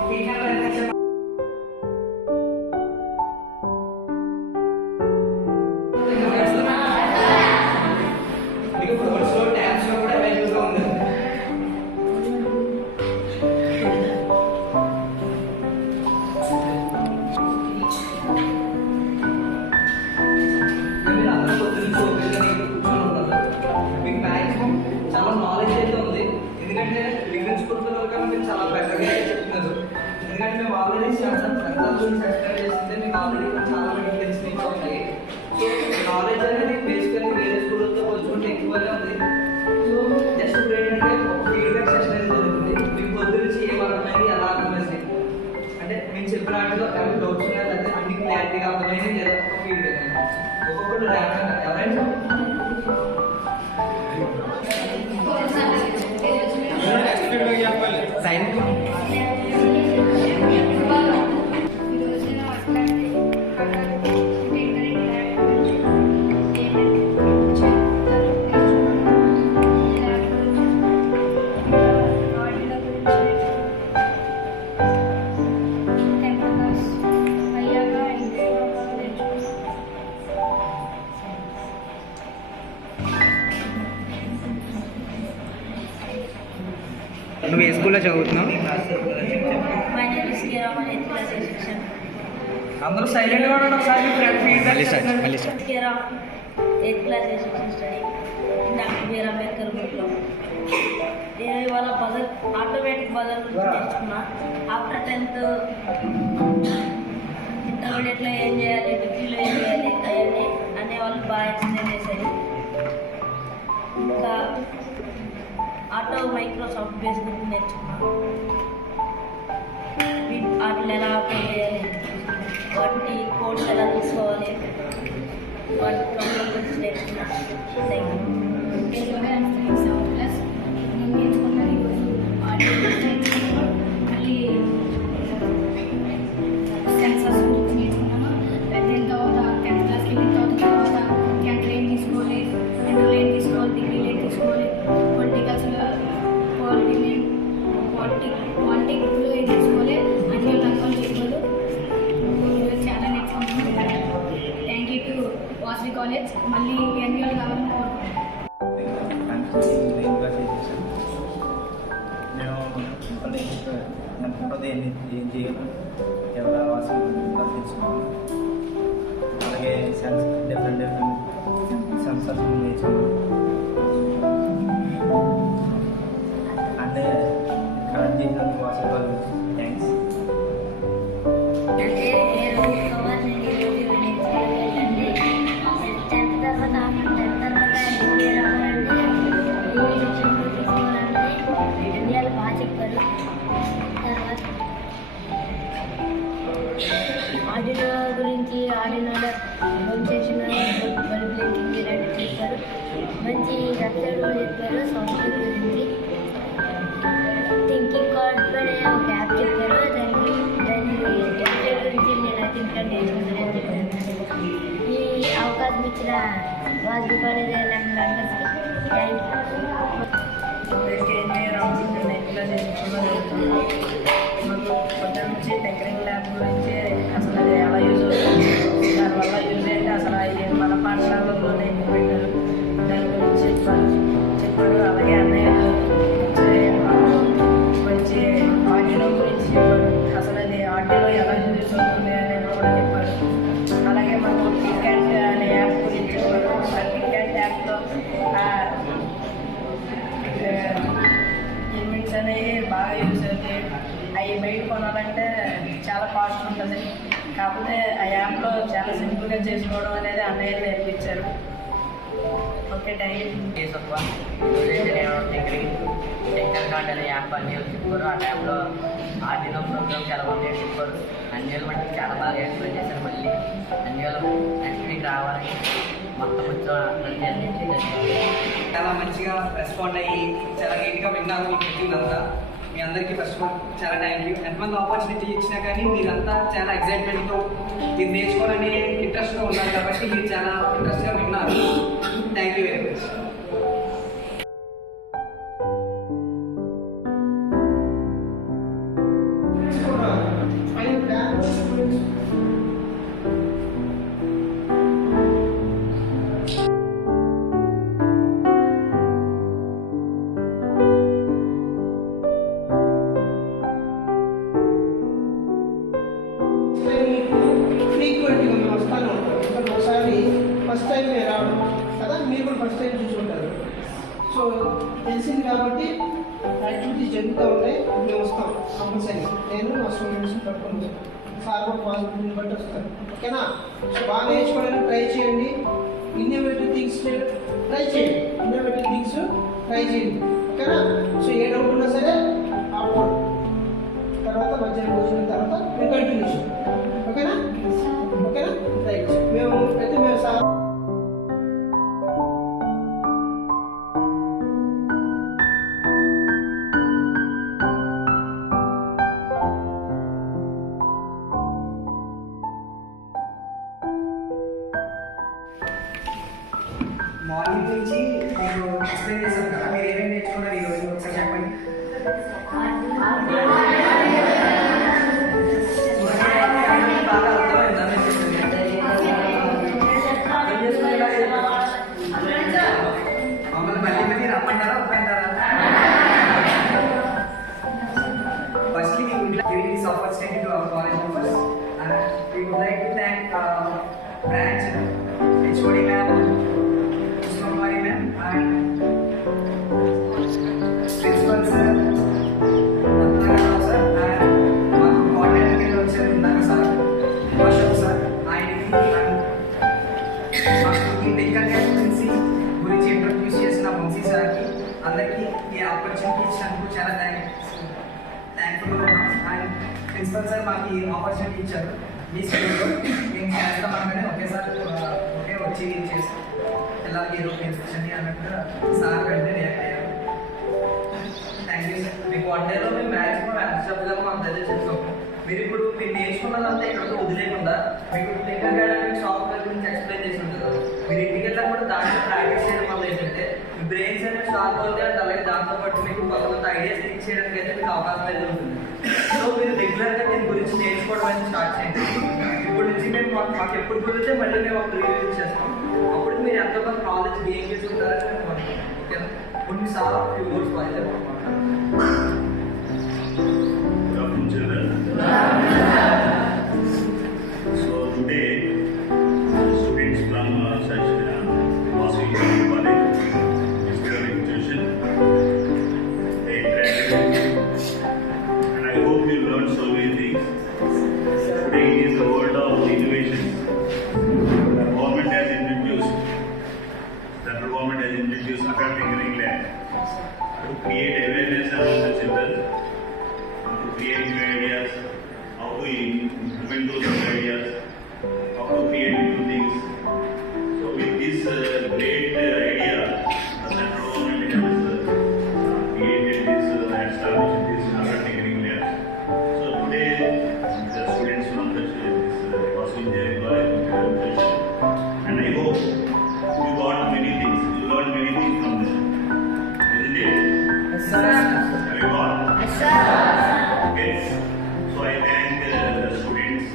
పిన్ నెంబర్ ఎంత ఇచ్చాం మీకు కోడ్స్ లో ట్యాబ్స్ లో కూడా అవైలబుల్ గా ఉంది. మీరు అందరూ పొద్దున్న ఓపికగా కూర్చొని ఉన్నారు. మీకు మ్యాక్సిమం చాలా నాలెడ్జ్ అయితే ఉంది. ఎందుకంటే బిగినర్స్ కుర్తుల కన్నా మీరు చాలా బెటర్గా చెప్తున్నారు. ఎందుకంటే మేము ఆల్రెడీ సెన్సార్ గురించి ఎక్స్ప్లెయిన్ చేస్తుంటే మీకు ఆల్రెడీ చాలా మీకు తెలిసినవి ఉంటాయి. సో నాలెడ్జ్ అనేది బేసికల్లీ వేరే స్కూళ్ళతో పోల్చుకుంటే ఎక్కువగా ఉంది. సో జస్ట్ ఇప్పుడు ఏంటంటే ఒక ఫీడ్బ్యాక్ సెషన్ అనేది జరుగుతుంది. మీకు పొద్దు నుంచి ఏం అర్థమైంది, ఎలా అర్థమైంది అంటే మేము చెప్పిన వాటిలో ఏమైనా డౌట్స్ ఉన్నాయా, లేకపోతే అన్ని క్లారిటీగా అర్థమైంది లేదా ఒక ఫీడ్బ్యాక్ ఒక్కొక్కటి ర్యాంక్ ఎవరైనా నువ్వు ఏ స్కూల్లో చదువుతున్నావు? My name is Kira, my 8th class section. అందరూ సైలెంట్గా ఉండండి. ఒకసారి Kira, 8th class section study. Doctor BR Ambedkar బుక్లో నేను ఇవాళ బజర్ ఆటోమేటిక్ బజర్ గురించి నేర్చుకున్నా. ఆఫ్టర్ 10th ఇంటర్మీడియట్లో ఏం చేయాలి, డిగ్రీలో ఏం చేయాలి అవన్నీ అనే వాళ్ళు బాగా ఎక్స్ప్లెయిన్ చేశారు. ఇంకా ఆటో మైక్రోసాఫ్ట్ బేస్ గురించి నేర్చుకున్నా. వాటిని ఎలా ఆపరేట్ చేయాలి, వాటి కోడ్స్ ఎలా తీసుకోవాలి, వాటి ప్రాబ్లం గురించి నేర్చుకున్నా. మళ్ళీ సెన్సర్స్ గురించి నేర్చుకున్నాను. 10th తర్వాత 10th క్లాస్కి వెళ్ళిన తర్వాత టెన్త్ ఏం తీసుకోవాలి, ఇంటర్లో ఏం తీసుకోవాలి, డిగ్రీలో ఏం తీసుకోవాలి, పొలిటికల్స్లో పాలిటిక్స్లో ఏం తీసుకోవాలి, అన్ని రంగాలు తీసుకోవాలి. చాలా నేర్చుకుంటున్నాను. Thank you to Vasavi college. మళ్ళీ ఎన్యూఎల్ కావాలని కోరుకుంటున్నాను. నేను ఏం చేయగలను ఎవరు వాసన తెచ్చుకున్నాను. అలాగే డిఫరెంట్ సెన్సర్స్ నేర్చుకున్నాను. అంటే కరెక్ట్ చేసినందుకు వాసన వాళ్ళు థ్యాంక్స్. అంటే నేను కవర్ ఏంటంటే 10th తర్వాత డిగ్రీ రావాలంటే తీసుకోవాలంటే ఇండియాలో బాగా చెప్పారు. తర్వాత ఆడినో గురించి ఆడినోలో హోమ్ స్టేషన్ బల్బ్ లింకింగ్ ఇలాంటివి చెప్పారు. మంచి వెబ్సైట్ కూడా చెప్పారు. సాఫ్ట్వేర్ గురించి థింకింగ్ కార్డ్ పైన ఒక యాప్ చెప్పారు. దాని వెబ్సైట్ గురించి నేను ఇంకా నేర్చుకుంటానని చెప్పాను. ఈ అవకాశం ఇచ్చిన వాసవి కాలేజ్ మెంబర్స్కి థ్యాంక్ మాకు పొద్దున్న నుంచి టెక్నికల్ ల్యాబ్ గురించి అసలు అది ఎలా యూజ్ అవుతుంది, దానివల్ల యూజ్ ఏంటి, అసలు అది మన పాఠశాలలోనే పెట్టారు, దాని గురించి చెప్పారు. అలాగే అన్నయ్య ఇన్వెంట్స్ అనేవి బాగా యూజ్ అవుతాయి. అవి బయట కొనాలంటే చాలా కాస్ట్ ఉంటుంది. కాకపోతే ఆ యాప్లో చాలా సింపుల్గా చేసుకోవడం అనేది అన్నయ్య నేర్పించారు. Okay, thank you. ఈరోజైతే నేను టెక్నికల్ కార్డ్ అనే యాప్ అన్ని చెప్పారు. ఆ యాప్లో ఆర్డినో ప్రోగ్రామ్ చాలా బాగా నేర్చుకోరు. అన్ని మట్టి చాలా బాగా ఎక్స్ప్లెయిన్ చేశారు. మళ్ళీ అన్ని నెక్స్ట్ వీక్ రావాలని మొత్తం వచ్చి అందించి చాలా మంచిగా రెస్పాండ్ అయ్యి చాలా నీట్గా విన్నాను మీ మీటింగ్ అంతా. మీ అందరికీ ఫస్ట్ ఆఫ్ ఆల్ చాలా థ్యాంక్ యూ. ఎంతమంది ఆపర్చునిటీ ఇచ్చినా కానీ మీరంతా చాలా ఎక్సైట్మెంట్తో ఇది నేర్చుకోవాలని ఇంట్రెస్ట్గా ఉన్నారు కాబట్టి మీరు చాలా ఇంట్రెస్ట్గా విన్నారు. Thank you very much. ఫ్రీక్వెంట్గా మేము వస్తానే ఉంటాం. ఎందుకంటే ఒకసారి ఫస్ట్ టైం మీరు రావడం కదా, మీరు కూడా ఫస్ట్ టైం చూసి ఉంటారు. సో తెలిసింది కాబట్టి యాక్టివిటీస్ జరుగుతూ ఉంటాయి. మేము వస్తాం కంపల్సరీ. నేను మా స్టూడెంట్స్ పట్టుకొని సార్ కూడా పాజిటివ్ని బట్టి వస్తాను. ఓకేనా? సో బాగా నేర్చుకోవడానికి ట్రై చేయండి. ఇన్నోవేటివ్ థింగ్స్ ట్రై చేయండి. ట్రై చేయండి. ఓకేనా? సో ఏ డౌట్ ఉన్నా సరే ఆపుకోండి. తర్వాత మధ్యాహ్నం భోజనం తర్వాత మేము కంటిన్యూషన్. ఓకేనా? రైట్. మేము సార్ మార్నింగ్ నుంచి మీరు ఎక్స్ప్లెయిన్ చేశారు కదా, మీరు ఏమేమి నేర్చుకున్నారు ఈరోజు ఒకసారి చెప్పండి. బాగా అర్థమైందా మీరు చెప్పింది? అర్థం చేసుకునేలా మమ్మల్ని మళ్ళీ రమ్మంటారా వద్దంటారా? Firstly, we would like to give this opportunity to our college members, and we would like to thank branch HOD ma'am, Mari ma'am, and principal sir, Ratnagara sir, and maku coordinator వచ్చారు ఇందాక sir Ashok sir, ఆయనకి మాకు ఈ technical agency గురించి introduce చేసిన వంశీ సార్కి అందరికీ ఈ ఆపర్చునిటీ ఇచ్చినందుకు చాలా థ్యాంక్ఫుల్గా ఉన్నాం. అండ్ ప్రిన్సిపల్ సార్ మాకు ఈ ఆపర్చునిటీ ఇచ్చారు. మీ స్కూల్లో మేము చేస్తాం అనగానే ఒకే వచ్చి చేస్తాం పిల్లలకి ఏదో నేర్పించండి అన్నట్టుగా సార్ వెంటనే రియాక్ట్ అయ్యారు. Thank you sir. మీకు 1 డేలో మేము మ్యాక్సిమం యాక్సెప్ట్గా మనం దగ్గర చేస్తాం. మీరు ఇప్పుడు మీరు నేర్చుకున్నదంతా ఇక్కడితో వదిలేకుండా మీకు టెక్నికల్ అకాడమిక్ సాఫ్ట్వేర్ గురించి ఎక్స్ప్లెయిన్ చేసి ఉంటుంది కదా, మీరు ఇంటికి వెళ్ళా కూడా దాంట్లో ప్రాక్టీస్ చేయడం వల్ల ఏంటంటే మీ బ్రెయిన్స్ అనేది షార్ప్ అవుతాయి. అండ్ అలాగే దాంతోపాటు మీకు కొత్త ఐడియాస్ థింక్ చేయడానికి అయితే మీకు అవకాశం అయితే ఉంటుంది. సో మీరు రెగ్యులర్గా దీని గురించి నేర్చుకోవడం అనేది స్టార్ట్ చేయండి. ఇప్పుడు నుంచి మేము మాకు ఎప్పుడు కుదిరితే మళ్ళీ మేము ఒక రివ్యూ చేస్తాం. అప్పుడు మీరు ఎంతో కొంత నాలెడ్జ్ గెయిన్ చేసి ఉంటారని మేము అనుకుంటాం. ఓకేనా? కొన్ని సార్ ఫ్యూ వర్డ్స్ అయితే Good afternoon, children. So today, students from Vasu College, Mr. Institution, they interacted with you, and I hope you learned so many things. Today is the world of innovation. The government has introduced academic Tinkering Lab to create awareness among the children, to create new ideas, how to implement those ideas, how to create new things. So with this great idea, the central government has created this, established this academic Tinkering Lab. So today, the students from this Vasu Engineering College, and I hope you got many things, you learned many things from this. Isn't it? Yes, sir. Have you got? Yes, sir. Okay. So I thank the students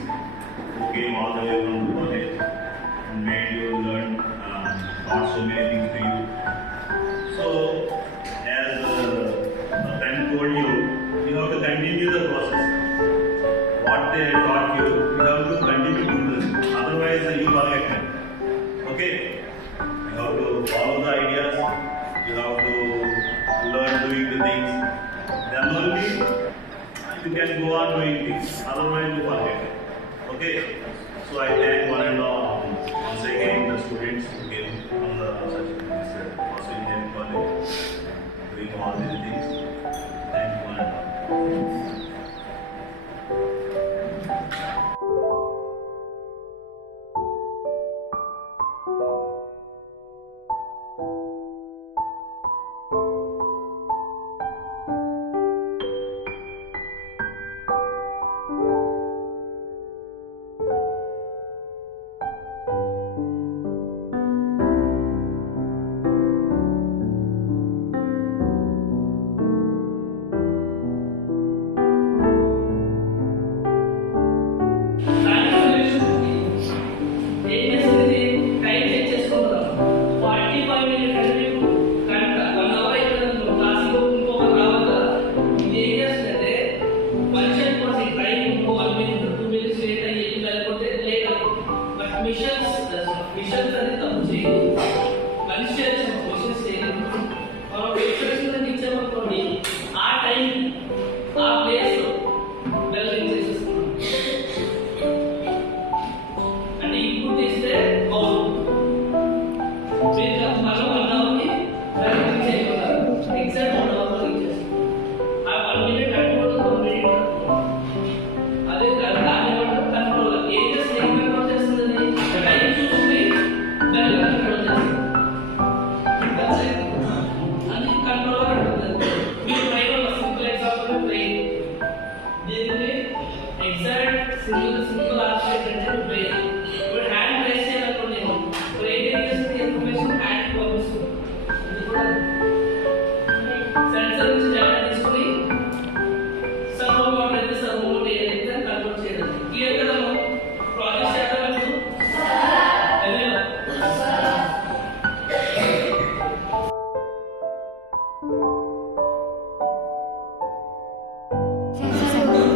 who came all the way from the college. Okay, so I thank one and all once again the students who came from the Vasu Engineering College doing all these things. Thank you one and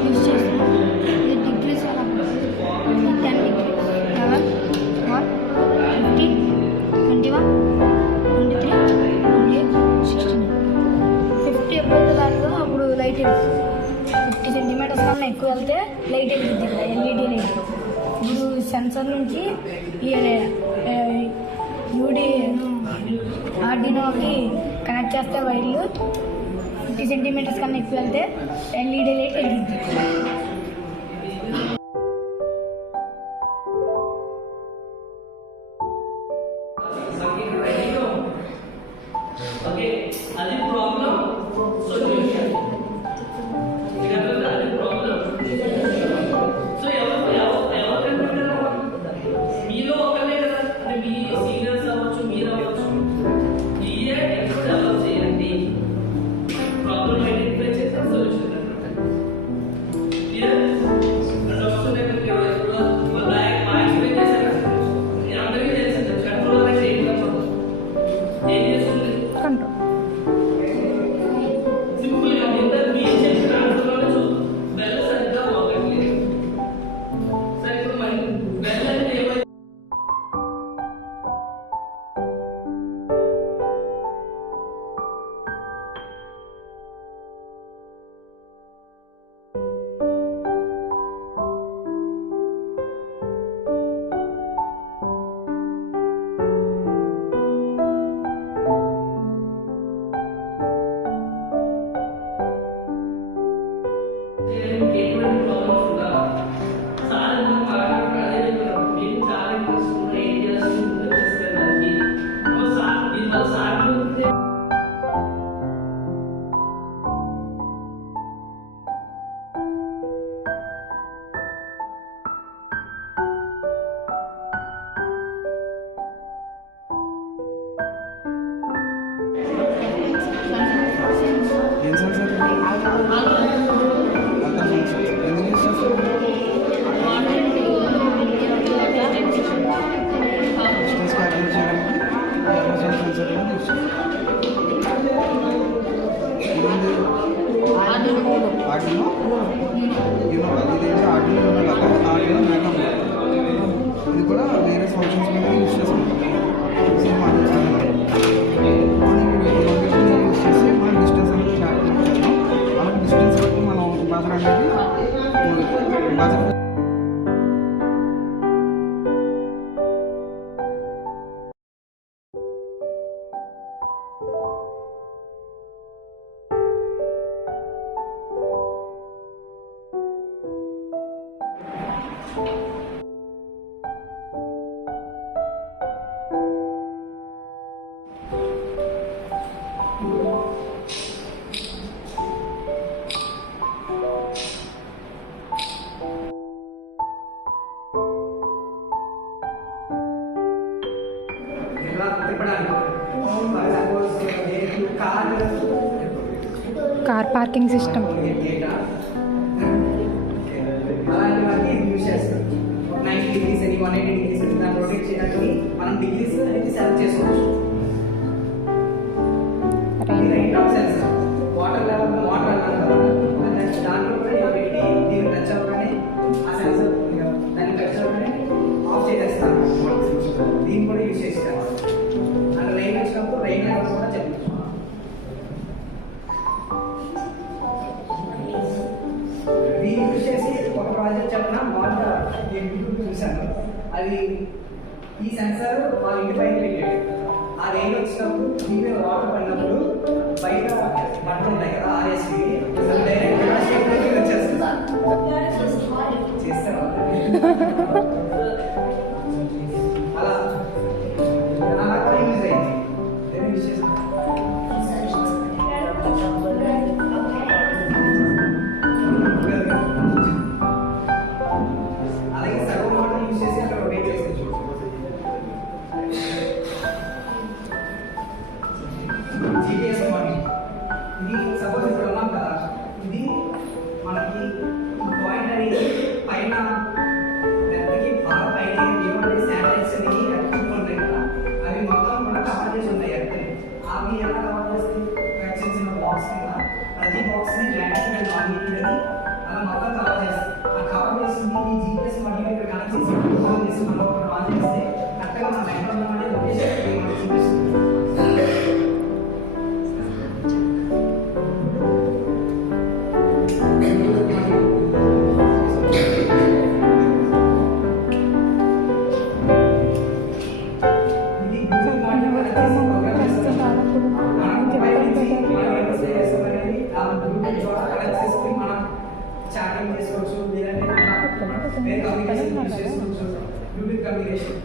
use చేస్తున్నాం. ఇది degrees అలా 10 degree 11 12 15 21 23 28 16 50 ఎప్పుడైతే దానిలో అప్పుడు light వెళ్తుంది. 50 centimetres కన్నా ఎక్కువ వెళ్తే లైట్ వెళ్తుంది ఇక్కడ ఎల్ఈడి లైట్. ఇప్పుడు సెన్సర్ నుంచి యూడి ఆర్డినోకి కనెక్ట్ చేస్తే వైర్లు 50 సెంటీమీటర్స్ కన్నా ఎక్కువ వెళ్తే ఎల్ఈడి లైట్ వెళ్తుంది. ఓకే, అది ప్రాబ్లం సొల్యూషన్. అది ప్రాబ్లం. సో ఎవరు కనుకుంటారు? మీలో ఒకరే కదా, అంటే మీ సీనియర్స్ అవ్వచ్చు, మీరు అవ్వచ్చు. మీరే ఎప్పుడు డెవలప్ చేయండి, ప్రాబ్లం ఐడెంటిఫై చేస్తే సొల్యూషన్ కనుకుంటారు. ఇలా తిప్పడానికి సపోజ్ కార్ పార్కింగ్ సిస్టమ్ అలాంటివన్నీ యూజ్ చేస్తాం 90 డిగ్రీస్ అని 180 డిగ్రీస్ అని దాన్ని రొటేట్ చేయడానికి మనం డిగ్రీస్ అనేది సెలెక్ట్ చేసుకోవచ్చు right of sensor water level water దాంట్లో కూడా పెట్టి దీన్ని టచ్ అవ్వగానే ఆ సెన్సర్ దాన్ని టచ్ అవ్వగానే ఆఫ్ చేసేస్తాను దీన్ని కూడా యూజ్ చేస్తాను అండ్ రైన్ వచ్చినప్పుడు రైన్ లెవెల్ కూడా చెప్పచ్చు దీన్ని యూజ్ చేసి ఒక ప్రాజెక్ట్ చెప్పిన వాళ్ళు యూట్యూబ్ చూశాను అది ఈ సెన్సార్ వాళ్ళ ఇంటి పైన పెట్టాడు ఆ రైన్ వచ్చినప్పుడు దీని వాటర్ పడినప్పుడు బయట బట్టలు ఉంటాయి కదా ఆర్ఎస్వి డైరెక్ట్గా స్టేట్లోకి వచ్చేస్తుంది చేస్తారు అలా అలా కూడా యూజ్ అయింది నేను యూజ్ చేస్తాను అలాగే సర్వ మోడల్ యూజ్ చేసి అక్కడ రొటేట్ చేసి చూడండి జీపీఎస్ మోడల్ ఇది సపోజ్ ఇక్కడ ఉన్నాం కదా ఇది మనకి పాయింట్ అనేది పైన నెట్కి బాగా పైన ఏమంటే శాటిలైట్స్ అని చూసుకుంటాయి కదా అవి మొత్తం కూడా కవర్ చేసి ఉన్నాయి ఎర్త్ని అవి ఎలా కవర్ చేస్తాయి చిన్న చిన్న బాక్స్ కింద ప్రతి బాక్స్ని ల్యాండింగ్ అండ్ నాన్ అని అలా మొత్తం కవర్ చేస్తాయి ఆ కవర్ చేసింది ఈ జీపీఎస్ మోడల్ ఇక్కడ కనెక్ట్ చేసి ఫోన్ చేసి మనం ఒకటి ఆన్ చేస్తే కరెక్ట్గా మనం ఎక్కడ ఉన్నామనే లొకేషన్ మనకి చూపిస్తుంది చాటింగ్ చేసుకోవచ్చు లేదంటే వేరే కమ్యూనికేషన్ యూజ్ చేసుకోవచ్చు Bluetooth communication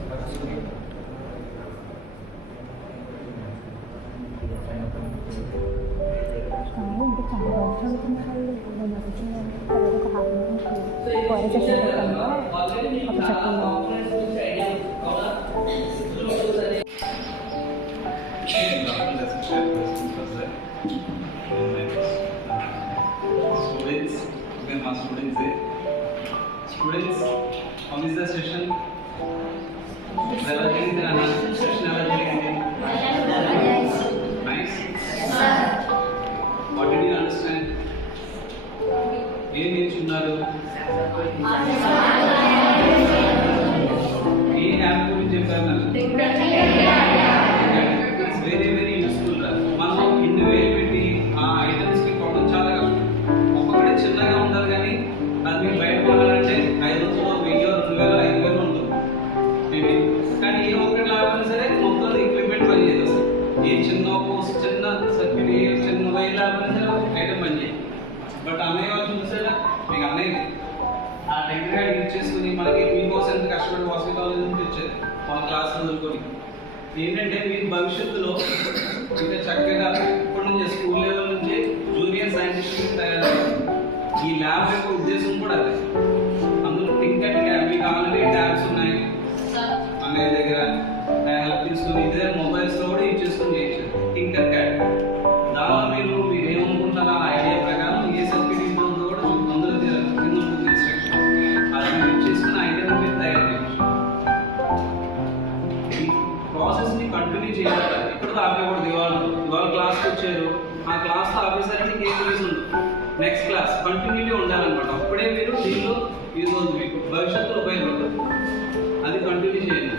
Students, how is the session? ఎలా జరిగింది అన్న సెషన్ ఎలా జరిగింది? Nice. What did you understand? ఏం నేర్చుకున్నారు? ఏ యాప్ గురించి చెప్పారు నాకు? It's very very useful. మనం ఇన్ని వేలు పెట్టి ఆ ఐటమ్స్ కి కొనడం చాలా కష్టం. ఒక్కొక్కటి చిన్నగా ఉండాలి కానీ అది మీకు బయట కొనాలంటే 500, 1000, 2000, 5000 ఉంటుంది మేబీ. కానీ ఏ ఒక్కటి లాభం సరే మొత్తం ఎక్విప్మెంట్ పని చేయదు అసలు. ఏ చిన్న చిన్న సర్క్యూట్ ఏ చిన్న వైర్ లాభం సరే ఐటమ్ పని చేయదు. బట్ అన్నయ్య వాళ్ళు చూసారా మీకు అన్నయ్య ఆ టెక్నికల్ యూజ్ చేసుకుని మనకి మీకోసం ఎంత కష్టపడి వాసవి కాలేజ్ నుంచి వచ్చారు మన క్లాస్ వదులుకొని. ఏంటంటే మీరు భవిష్యత్తులో ఇంకా చక్కగా ఇప్పటి నుంచే స్కూల్ లెవెల్ నుంచి జూనియర్ సైంటిస్ట్ తయారవుతారు. ఈ ల్యాబ్ యొక్క ఉద్దేశం కూడా అదే. అందులో టింకర్ ట్యాబ్ మీకు ఆల్రెడీ ట్యాబ్స్ ఉన్నాయి అన్నయ్య దగ్గర హెల్ప్ తీసుకుని ఇదే మొబైల్స్లో కూడా యూజ్ చేసుకొని చేయొచ్చు. టింకర్ ట్యాబ్ దానిలో మీరు ఏమనుకుంటారో ఆ ఐడియా ప్రకారం ఏ సర్క్యూట్ యూజ్ ఉందో కూడా అందులో కింద ఉంటుంది ఇన్స్ట్రక్షన్. అది యూజ్ చేసుకుని ఐడియా మీరు తయారు చేయొచ్చు. ఈ ప్రాసెస్ని కంటిన్యూ చేయాలి. ఇప్పుడు ఆపేకూడదు. ఇవాళ క్లాస్కి వచ్చారు, ఆ క్లాస్లో ఆపేసరికి ఇంకేం యూజ్ ఉండదు. నెక్స్ట్ క్లాస్ కంటిన్యూటీ ఉండాలన్నమాట. అప్పుడే మీరు దీనిలో యూజ్ అవుతుంది, మీకు భవిష్యత్తులో ఉపయోగపడుతుంది. అది కంటిన్యూ చేయండి.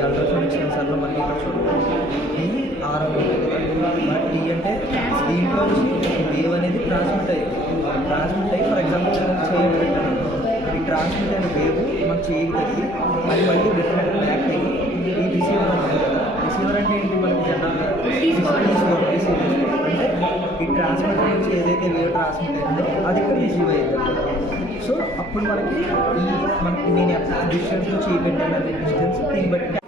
ఈ అల్ట్రాసోనిక్ సెన్సార్లో మనకి ఇక్కడ చూడండి ఇది ఆరం ఉంటుంది కదా, ఈ అంటే దీంట్లో వేవ్ అనేది ట్రాన్స్మిట్ అయ్యి ఫర్ ఎగ్జాంపుల్ చేయడం పెట్టాను, ఈ ట్రాన్స్మిట్ అయిన వేవ్ మన చేయికి తగ్గి అది మళ్ళీ రిఫ్లెక్ట్ బ్యాక్ అయ్యి ఈ రిసీవర్ ఉంటుంది కదా, రిసీవర్ అంటే ఏంటి మనకి జనరల్గా అంటే ఈ ట్రాన్స్మిట్ నుంచి ఏదైతే వేవ్ ట్రాన్స్మిట్ అయిందో అది ఇక్కడ రిసీవ్ అయ్యింది. సో అప్పుడు మనకి నేను డిస్టెన్స్ చేయి పెట్టాను అనే డిస్టెన్స్ దీన్ని బట్టి